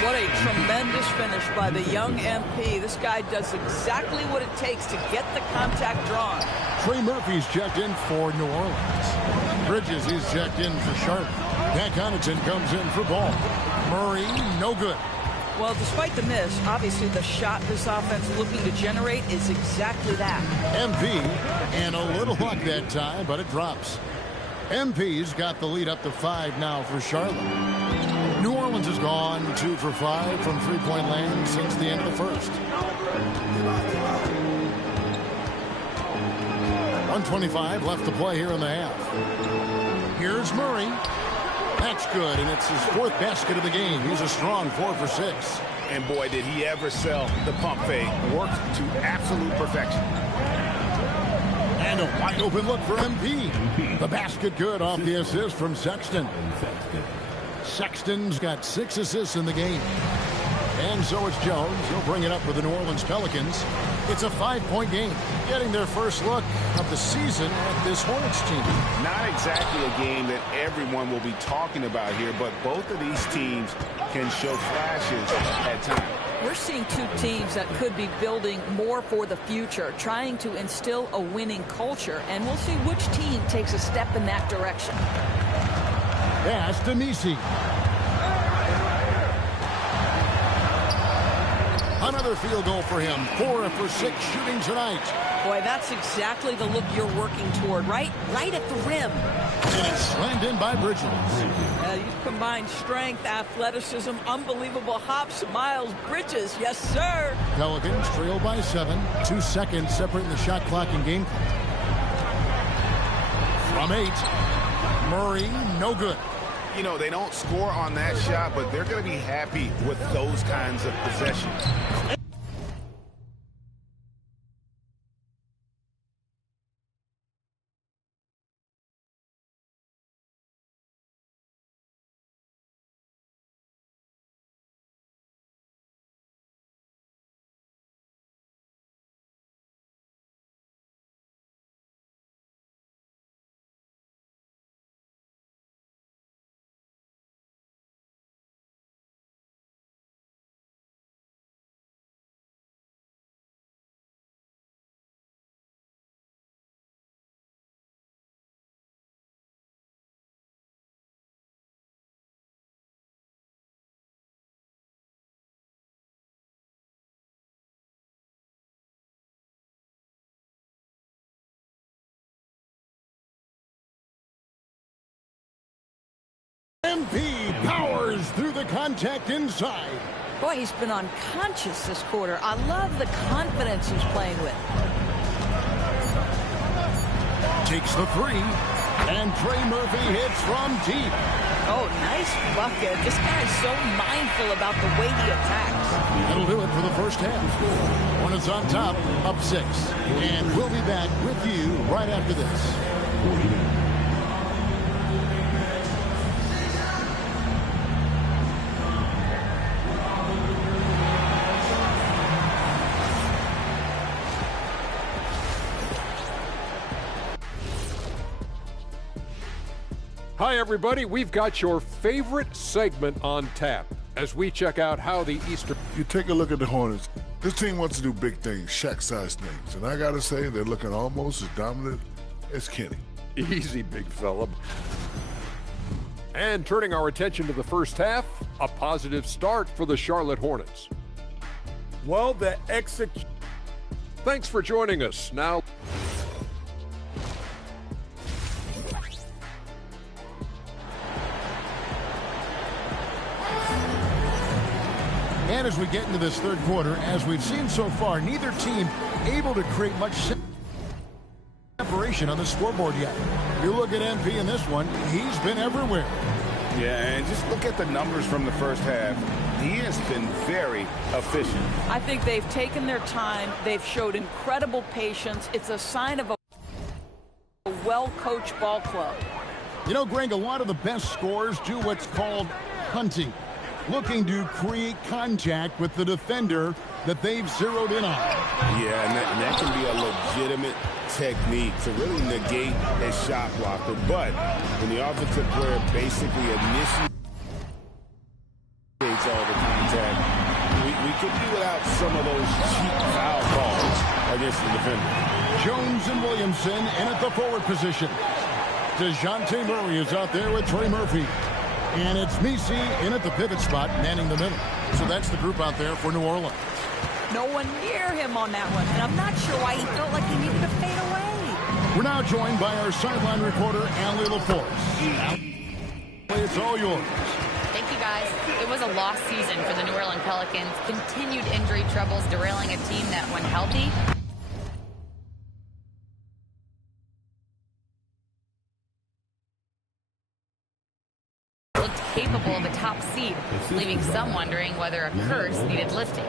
What a tremendous finish by the young MP. This guy does exactly what it takes to get the contact drawn. Trey Murphy's checked in for New Orleans. Bridges is checked in for Charlotte. Pat Connaughton comes in for Ball. Murray, no good. Well, despite the miss, obviously the shot this offense looking to generate is exactly that. MP, and a little luck that time, but it drops. MP's got the lead up to 5 now for Charlotte. New Orleans has gone 2 for 5 from three-point land since the end of the first. 1:25 left to play here in the half. Here's Murray. That's good, and it's his 4th basket of the game. He's a strong 4 for 6. And boy, did he ever sell the pump fake. Worked to absolute perfection. And a wide open look for MP. The basket good off the assist from Sexton. Sexton's got 6 assists in the game. And so it's Jones. He'll bring it up for the New Orleans Pelicans. It's a 5-point game, getting their first look of the season at this Hornets team. Not exactly a game that everyone will be talking about here, but both of these teams can show flashes at times. We're seeing 2 teams that could be building more for the future, trying to instill a winning culture, and we'll see which team takes a step in that direction. Pass to Misi. Another field goal for him. 4 for 6 shooting tonight. Boy, that's exactly the look you're working toward, right? Right at the rim. And it's slammed in by Bridges. You've combined strength, athleticism, unbelievable hops. Miles Bridges, yes, sir. Pelicans trail by 7. 2 seconds separating the shot clock and game clock. From 8. Murray, no good. You know, they don't score on that shot, but they're going to be happy with those kinds of possessions. He's through the contact inside. Boy, he's been unconscious this quarter. I love the confidence he's playing with. Takes the three, and Trey Murphy hits from deep. Oh, nice bucket. This guy's so mindful about the way he attacks. That'll do it for the first half. Hornets on top, up 6. And we'll be back with you right after this. Hi, everybody. We've got your favorite segment on tap as we check out how the Eastern... You take a look at the Hornets. This team wants to do big things, Shaq-sized things. And I got to say, they're looking almost as dominant as Kenny. Easy, big fella. And turning our attention to the first half, a positive start for the Charlotte Hornets. Well, the execution... Thanks for joining us. Now... And as we get into this third quarter, as we've seen so far, neither team able to create much separation on the scoreboard yet. If you look at MP in this one, he's been everywhere. Yeah, and just look at the numbers from the first half. He has been very efficient. I think they've taken their time. They've showed incredible patience. It's a sign of a well-coached ball club. You know, Greg, a lot of the best scorers do what's called hunting, looking to create contact with the defender that they've zeroed in on. Yeah, and that can be a legitimate technique to really negate a shot blocker. But when the offensive player basically initiates all the contact, we could do without some of those cheap foul calls against the defender. Jones and Williamson in at the forward position. DeJounte Murray is out there with Trey Murphy. And it's Misi in at the pivot spot, manning the middle. So that's the group out there for New Orleans. No one near him on that one, and I'm not sure why he felt like he needed to fade away. We're now joined by our sideline reporter, Allie LaForce. It's all yours. Thank you, guys. It was a lost season for the New Orleans Pelicans. Continued injury troubles derailing a team that, when healthy, looked capable of a top seed, leaving some wondering whether a curse needed lifting.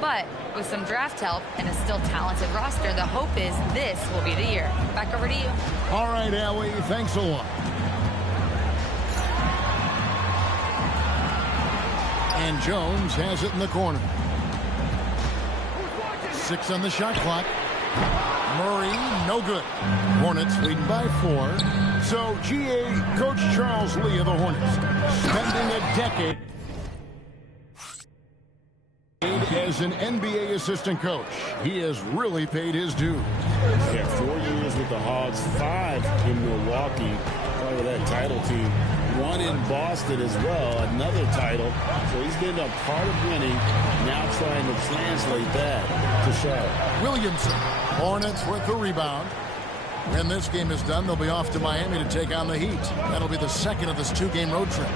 But with some draft help and a still talented roster, the hope is this will be the year. Back over to you. All right, Allie, thanks a lot. And Jones has it in the corner. 6 on the shot clock. Murray, no good. Hornets leading by 4. So, GA Coach Charles Lee of the Hornets, spending a decade as an NBA assistant coach. He has really paid his dues. Yeah, 4 years with the Hogs, 5 in Milwaukee, part of that title team. 1 in Boston as well, another title. So he's been a part of winning, now trying to translate that to Charlotte. Williamson, Hornets with the rebound. When this game is done, they'll be off to Miami to take on the Heat. That'll be the second of this 2-game road trip.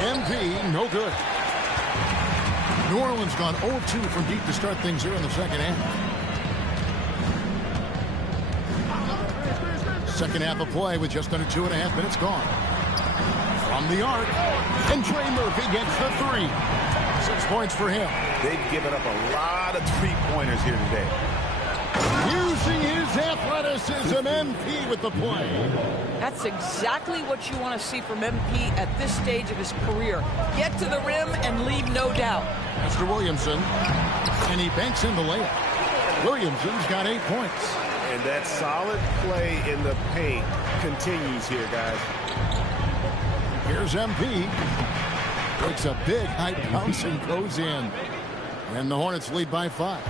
MP, no good. New Orleans gone 0-2 from deep to start things here in the second half. Second half of play with just under 2.5 minutes gone. From the arc, and Trey Murphy gets the 3. 6 points for him. They've given up a lot of three-pointers here today. Using his athleticism, MP with the play. That's exactly what you want to see from MP at this stage of his career. Get to the rim and leave no doubt. Mr. Williamson, and he banks in the layup. Williamson's got 8 points. And that solid play in the paint continues here, guys. Here's MP. Takes a big high bounce and goes in. And the Hornets lead by 5.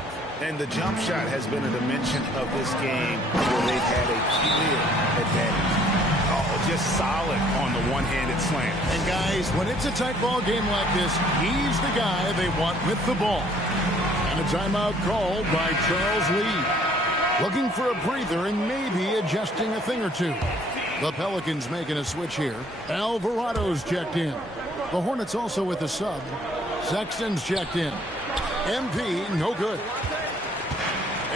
And the jump shot has been a dimension of this game where they've had a clear advantage. Oh, just solid on the one-handed slam. And guys, when it's a tight ball game like this, he's the guy they want with the ball. And a timeout called by Charles Lee. Looking for a breather and maybe adjusting a thing or two. The Pelicans making a switch here. Alvarado's checked in. The Hornets also with the sub. Sexton's checked in. MP, no good.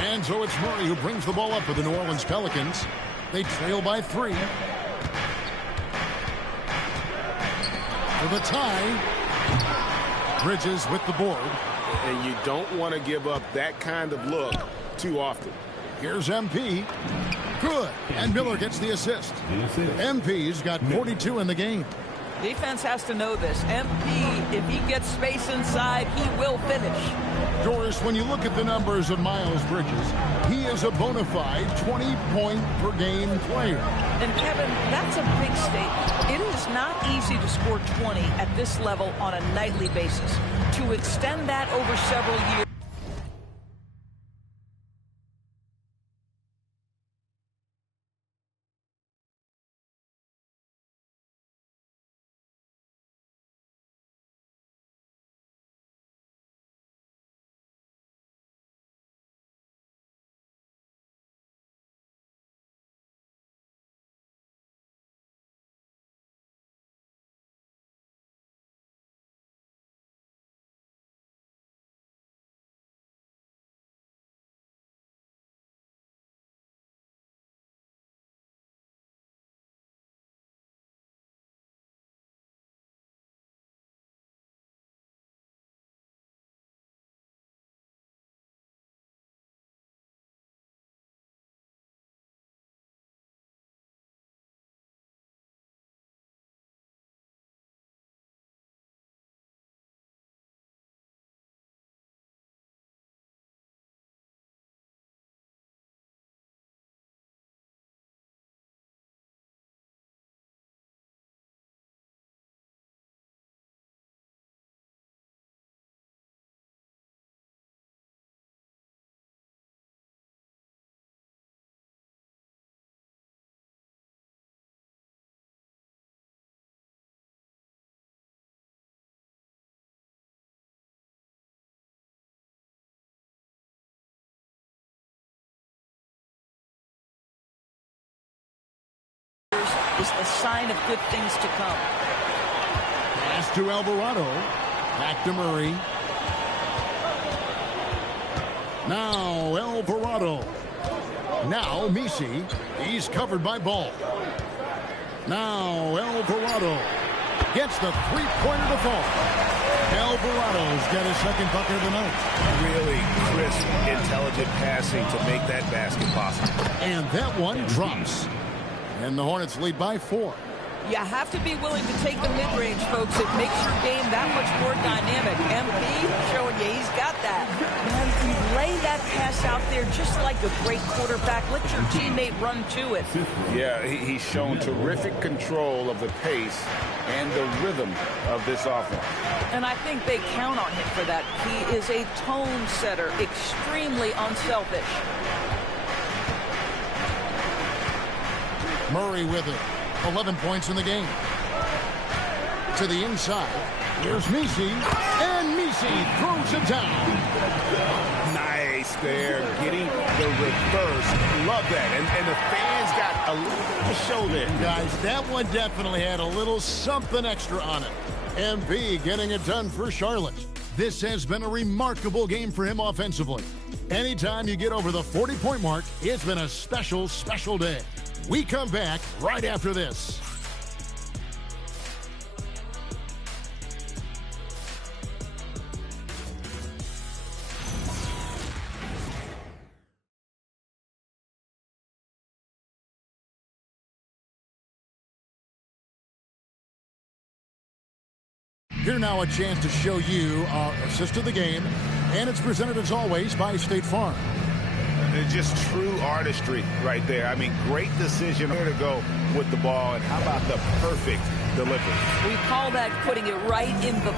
And so it's Murray who brings the ball up for the New Orleans Pelicans. They trail by 3. For the tie. Bridges with the board. And you don't want to give up that kind of look too often. Here's MP. Good. And Miller gets the assist. MP's got 42 in the game. Defense has to know this. MP, if he gets space inside, he will finish. Doris, when you look at the numbers of Miles Bridges, he is a bona fide 20-point-per-game player. And Kevin, that's a big statement. It is not easy to score 20 at this level on a nightly basis. To extend that over several years. Is the sign of good things to come. Pass to Alvarado. Back to Murray. Now Alvarado. Now Misi. He's covered by Ball. Now Alvarado gets the three-pointer to fall. Alvarado's got his second bucket of the night. Really crisp, intelligent passing to make that basket possible. And that one drops. And the Hornets lead by 4. You have to be willing to take the mid-range, folks. It makes your game that much more dynamic. MP showing you he's got that. Man, you lay that pass out there just like a great quarterback. Let your teammate run to it. Yeah, he's shown terrific control of the pace and the rhythm of this offense. And I think they count on him for that. He is a tone setter, extremely unselfish. Murray with it. 11 points in the game. To the inside. Here's Misi. And Misi throws it down. Nice there. Getting the reverse. Love that. And the fans got a little show there. Guys, that one definitely had a little something extra on it. MP getting it done for Charlotte. This has been a remarkable game for him offensively. Anytime you get over the 40-point mark, it's been a special, special day. We come back right after this. Here now a chance to show you our assist of the game, and it's presented as always by State Farm. It's just true artistry right there. I mean, great decision where to go with the ball, and how about the perfect delivery? We call that putting it right in the...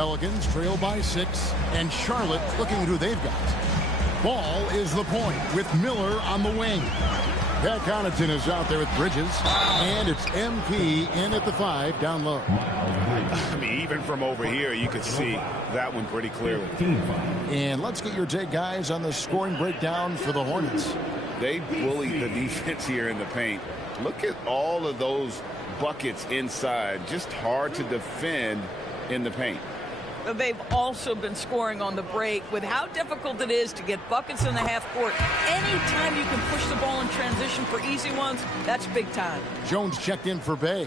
Pelicans trail by 6, and Charlotte looking at who they've got. Ball is the point with Miller on the wing. Pat Connaughton is out there with Bridges, and it's MP in at the 5 down low. I mean, even from over here, you could see that one pretty clearly. And let's get your take, guys, on the scoring breakdown for the Hornets. They bullied the defense here in the paint. Look at all of those buckets inside. Just hard to defend in the paint. They've also been scoring on the break. With how difficult it is to get buckets in the half court, anytime you can push the ball in transition for easy ones, that's big time. Jones checked in for Bay.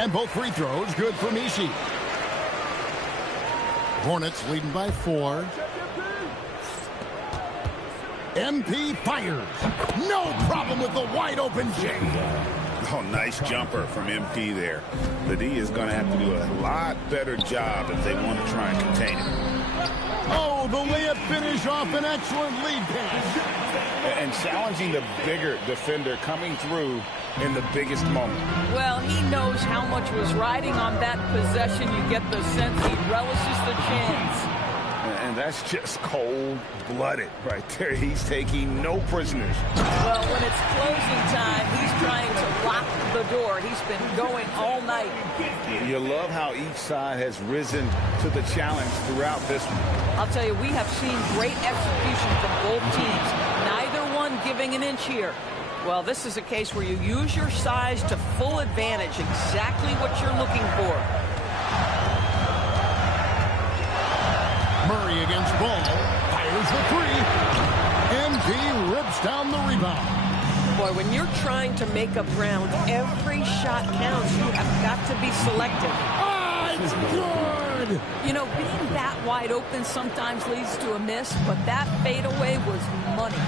And both free throws good for Mishi. Hornets leading by 4. MP fires. No problem with the wide open J. Oh, nice jumper from MP there. The D is going to have to do a lot better job if they want to try and contain it. Oh, the layup finish off an excellent lead pass. And challenging the bigger defender coming through in the biggest moment. Well, he knows how much was riding on that possession. You get the sense he relishes the chance. And that's just cold-blooded right there. He's taking no prisoners. Well, when it's closing time, he's trying to lock the door. He's been going all night. You love how each side has risen to the challenge throughout this one. I'll tell you, we have seen great execution from both teams. Neither one giving an inch here. Well, this is a case where you use your size to full advantage, exactly what you're looking for. Murray against Ball, fires the 3. MP rips down the rebound. Boy, when you're trying to make up ground, every shot counts. You have got to be selective. Ah, it's good! You know, being that wide open sometimes leads to a miss, but that fadeaway was money.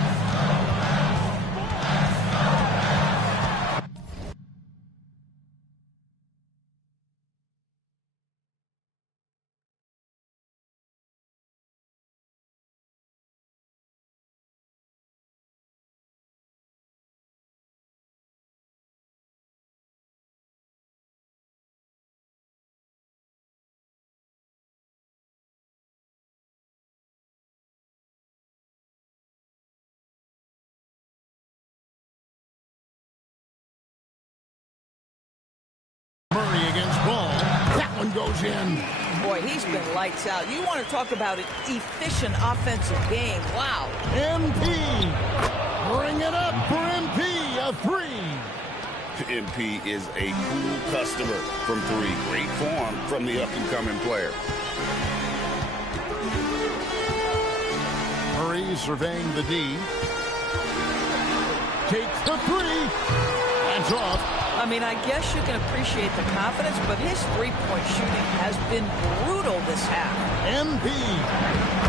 Murray against Ball. That one goes in. Boy, he's been lights out. You want to talk about an efficient offensive game. Wow. MP. Bring it up for MP. A 3. MP is a cool customer from 3. Great form from the up-and-coming player. Murray surveying the D. Takes the 3. That's off. I mean, I guess you can appreciate the confidence, but his three-point shooting has been brutal this half. MP.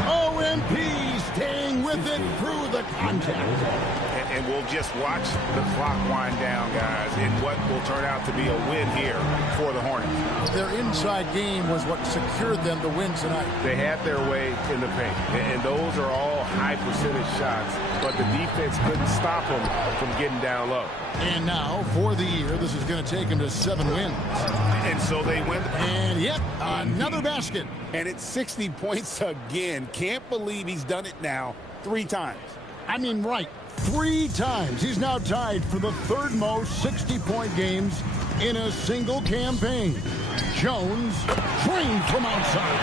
Oh, MP staying with it through the contact. And we'll just watch the clock wind down, guys, in what will turn out to be a win here for the Hornets. Their inside game was what secured them to win tonight. They had their way in the paint, and those are all high-percentage shots, but the defense couldn't stop them from getting down low. And now, for the year, this is going to take them to 7 wins. And so they win. And yet, another basket. And it's 60 points again. Can't believe he's done it now 3 times. I mean, right. 3 times. He's now tied for the 3rd most 60-point games in a single campaign. Jones trained from outside.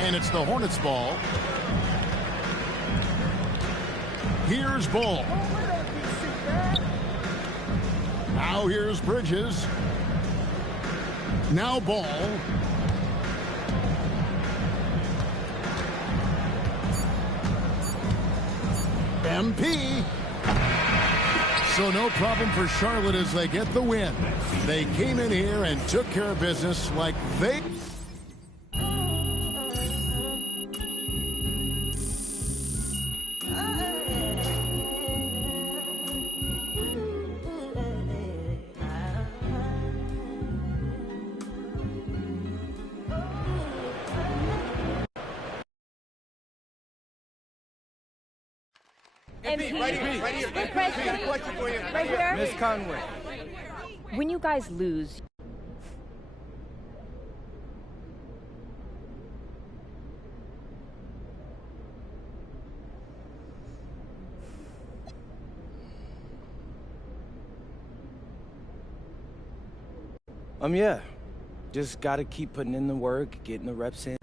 And it's the Hornets ball. Here's Ball. Now here's Bridges. Now Ball. MP. So no problem for Charlotte as they get the win. They came in here and took care of business like they... MP, right here. Right here. Miss Conway. When you guys lose, Yeah. Just gotta keep putting in the work, getting the reps in.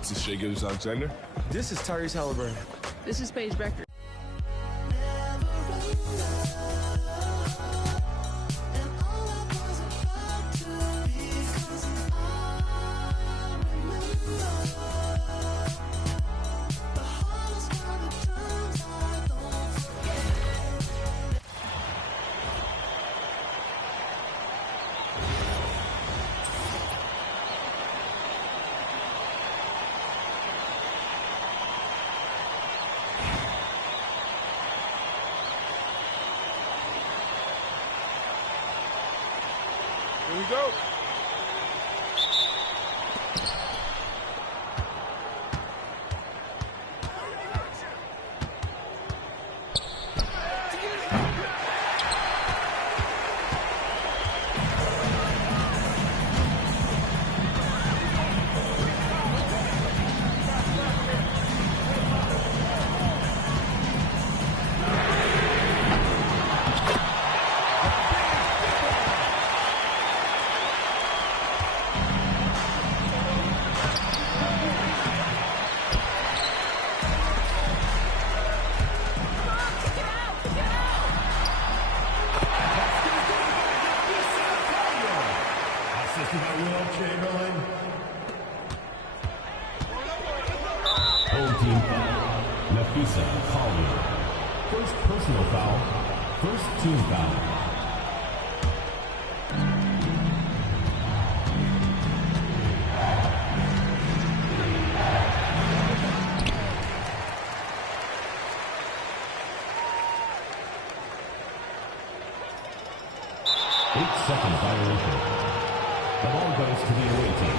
This is Shea Gilgeous-Alexander. This is Tyrese Halliburton. This is Paige Becker. Here we go. Home team foul. Nafisa Collier. First personal foul. First team foul. Second violation. The ball goes to the away team.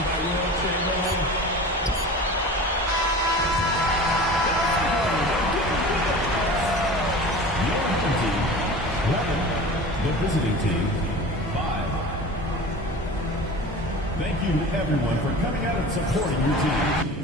The visiting team, 5. Thank you, everyone, for coming out and supporting your team.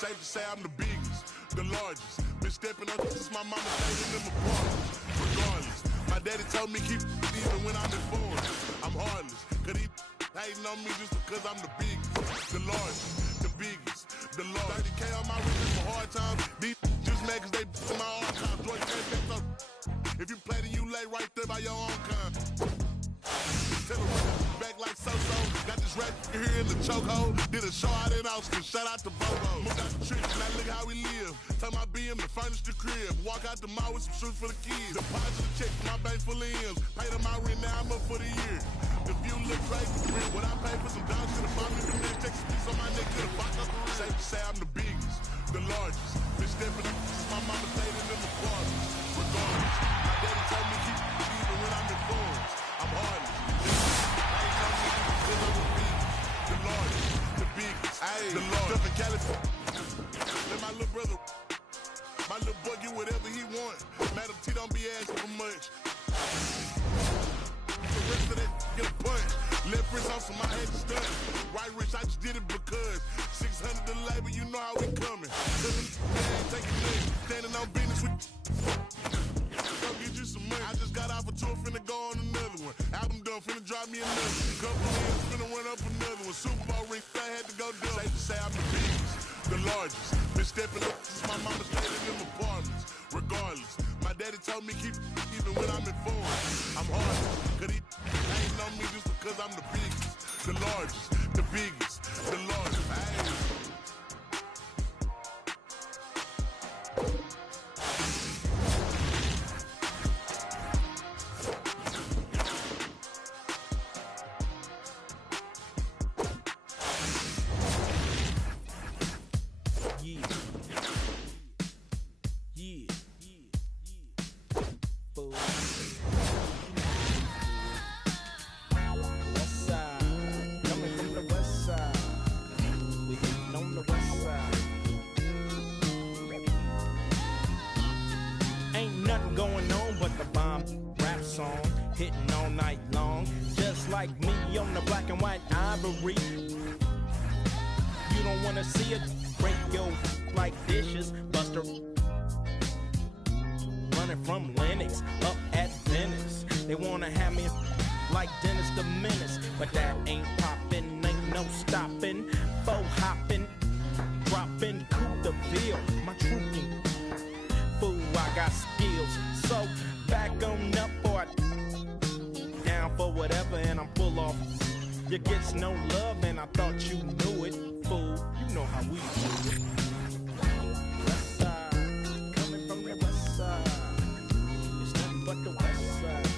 Safe to say I'm the biggest, the largest. Been stepping up since my mama stayed in them apartments. Regardless, my daddy told me keep even when I'm informed. I'm heartless, cause he hating on me just because I'm the biggest, the largest, the biggest, the largest. 30K on my wrist for hard times. These just mad cause they my archives. George came back up. If you play, then you lay right there by your own kind. Tell them back like so-so. Got this rap here in the chokehold. Did a show out in Austin. Shout out to Bobo. Moved out the trench, now look how we live. Tell my BM to furnish the crib. Walk out the mall with some shoes for the kids. Deposit the check, my bank full of M's. Pay them my rent, now I'm up for the year. The view look crazy. What I pay for some dogs to the farm in the next Texas piece on my neck to the box up the rim. Safe to say I'm the biggest, the largest. Been stepping up since my mama stayed in them apartments. Regardless, my daddy told me keep even when I'm in forums. I'm heartless. The largest, the biggest, the largest. Stuff in California. Let my little brother, my little boy get whatever he want. Madam T don't be asking for much. The rest of that get a punch. Left wrist off, so my head is stunned. Right wrist, I just did it because 600 the labor, you know how we coming. Taking legs, standing on business with. Go get you some money. I just got off a tour, finna go on another one. Album done, finna drop me another. Couple of years, finna run up another one. Super Bowl ring, I had to go do. Safe to say I'm the biggest, the largest. Been stepping up since my mama stayed in them apartments. Regardless, my daddy told me keep even when I'm informed. I'm heartless, cause he ain't on me just because I'm the biggest, the largest, the biggest, the largest. Ain't nothing going on but the bomb rap song, hitting all night long, just like me on the black and white ivory. You don't wanna see it break your like dishes, Buster. Running from Lennox up at Venice. They wanna have me like Dennis the Menace, but that ain't poppin', ain't no stoppin'. Faux hoppin', droppin' coup de ville, my trooping. Fool, I got skills, so back on up or down for whatever, and I'm full off. You gets no love, and I thought you knew it, fool. You know how we do it. West side, coming from the west side. It's nothing but the west side.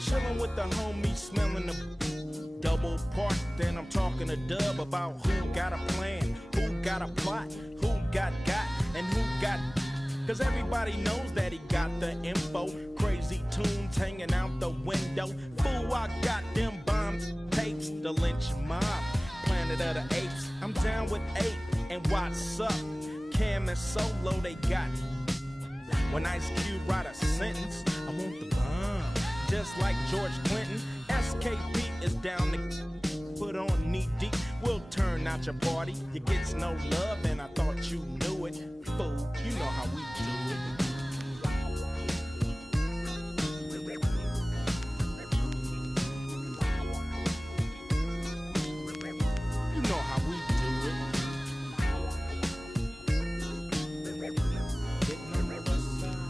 Chillin' with the homies, smelling the double park. Then I'm talking to Dub about who got a plan, who got a plot, who got, and who got. Cause everybody knows that he got the info. Crazy tunes hanging out the window. Fool, I got them bombs, tapes, the lynch mob, Planet of the Apes. I'm down with 8, and what's up? Cam and Solo, they got. When Ice Cube write a sentence, I want the bomb. Just like George Clinton, SKP is down to put on knee deep. We'll turn out your party. You gets no love, and I thought you knew it. Fool, you know how we do it. You know how we do it. Getting on the west side.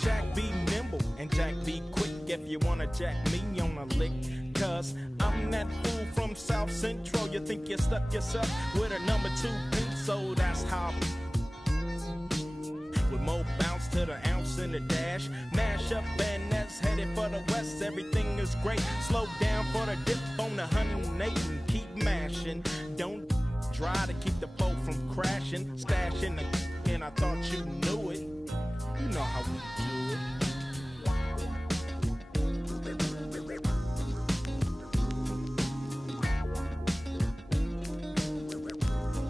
Jack be nimble and Jack be quick if you wanna jack me on a lick. Cause I'm that fool from South Central. You think you stuck yourself with a number 2 beat, so that's how. With more bounce to the ounce in the dash. Mash up and that's headed for the west. Everything is great. Slow down for the dip on the 108 and keep mashing. Don't try to keep the boat from crashing. Stashing the and I thought you knew it. You know how we do it.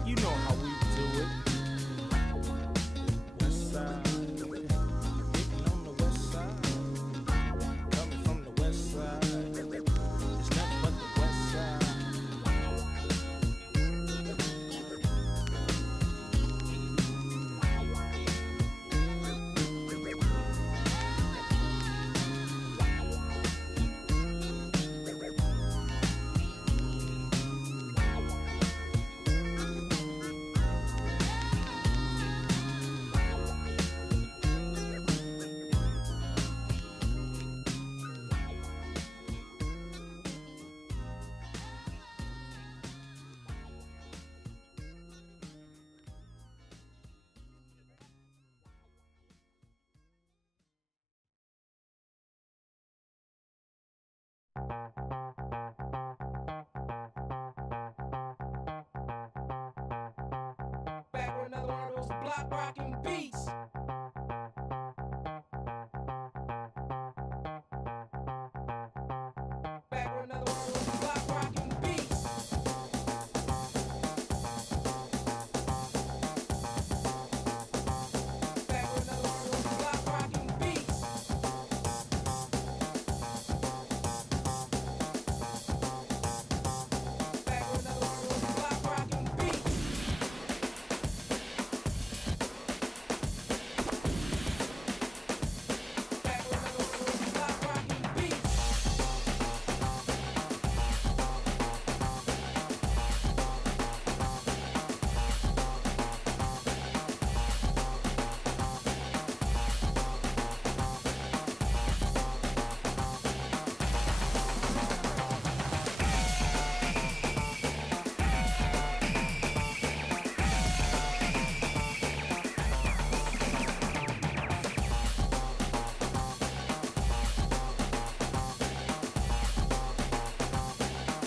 You know how we do it. West side, getting on the west side, coming from the west side. It's nothing but the west side. Back with another one of those block rocking beats. Back with another one of those block rocking beats. Back with another one of those block rocking beats.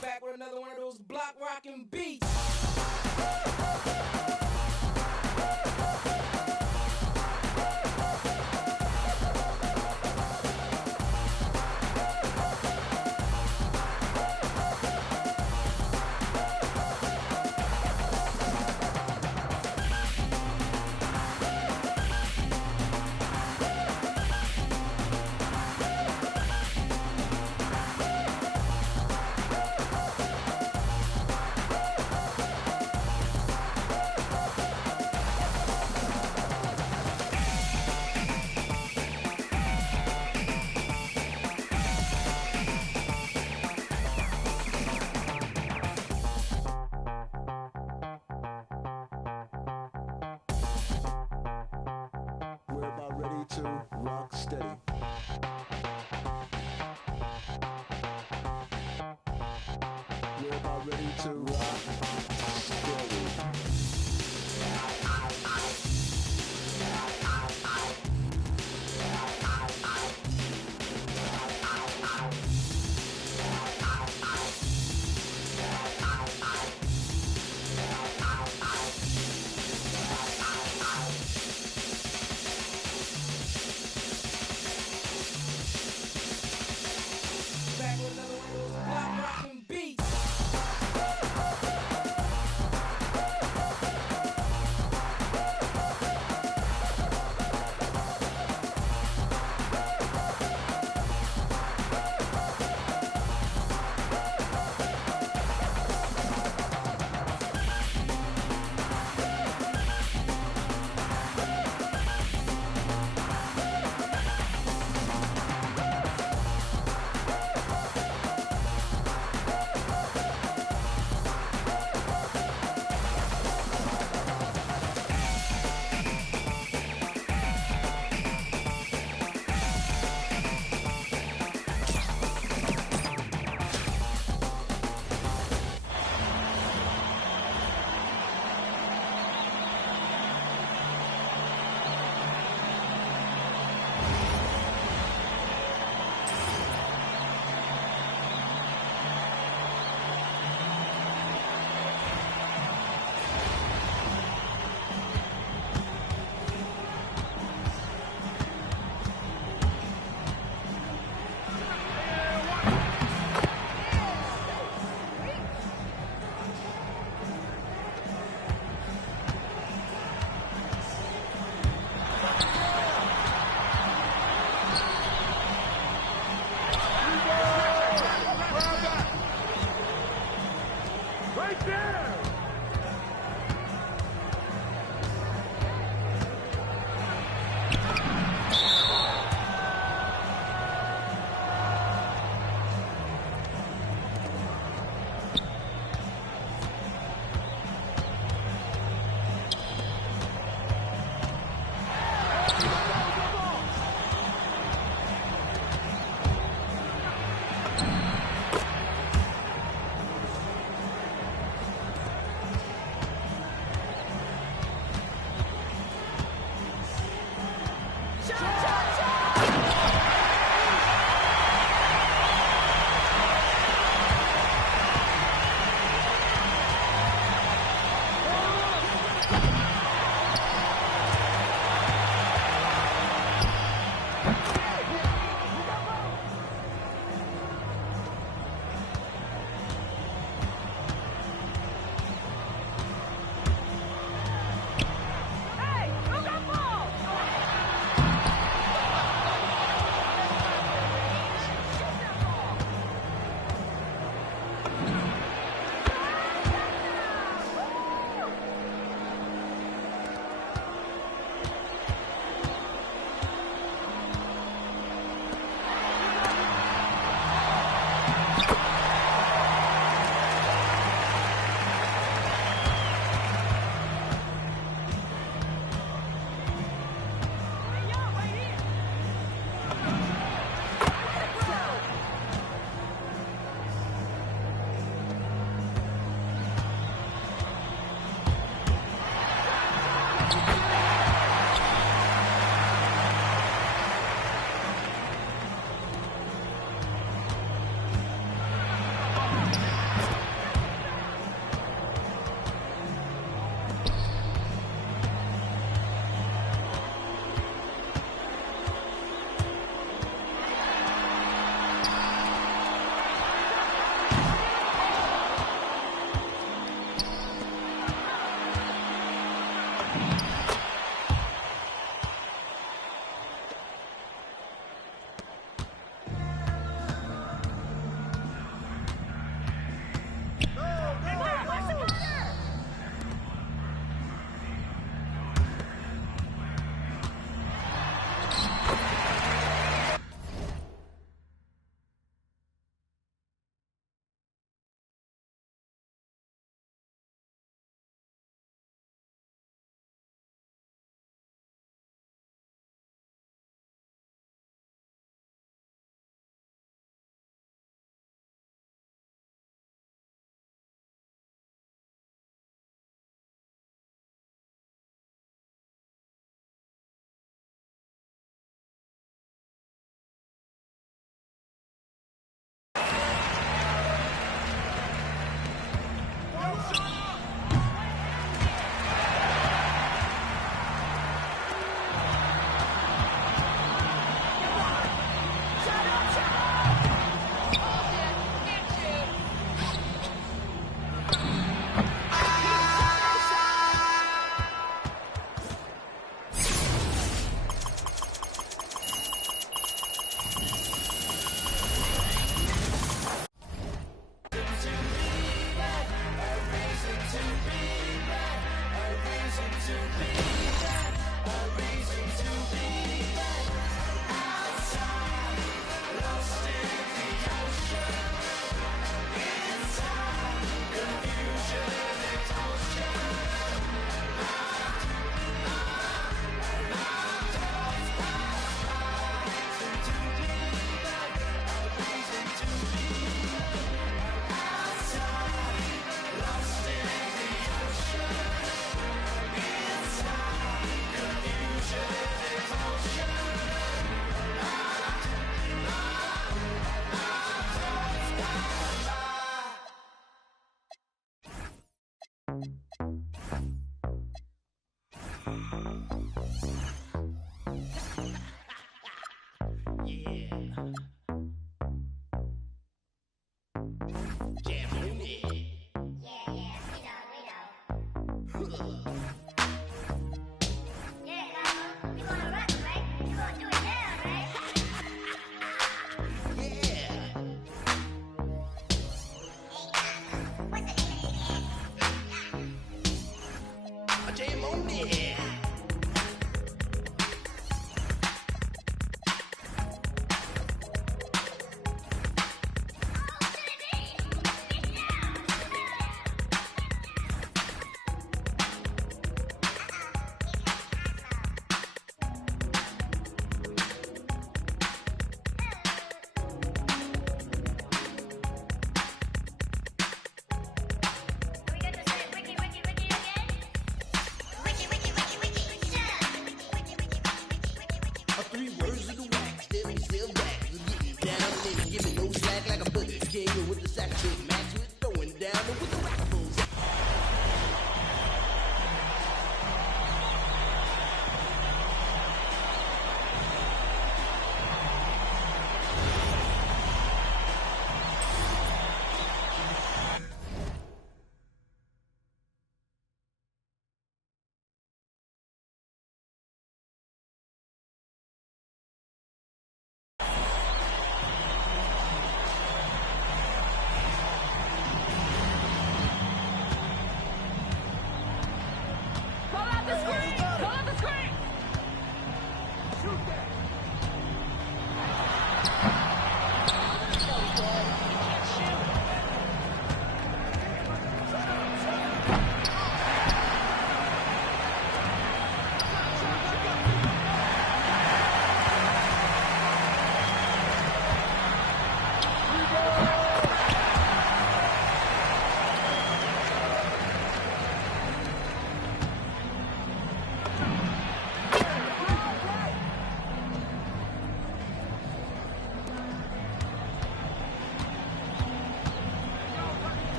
Back with another one of those block rocking beats. steady. We're about ready to rock steady.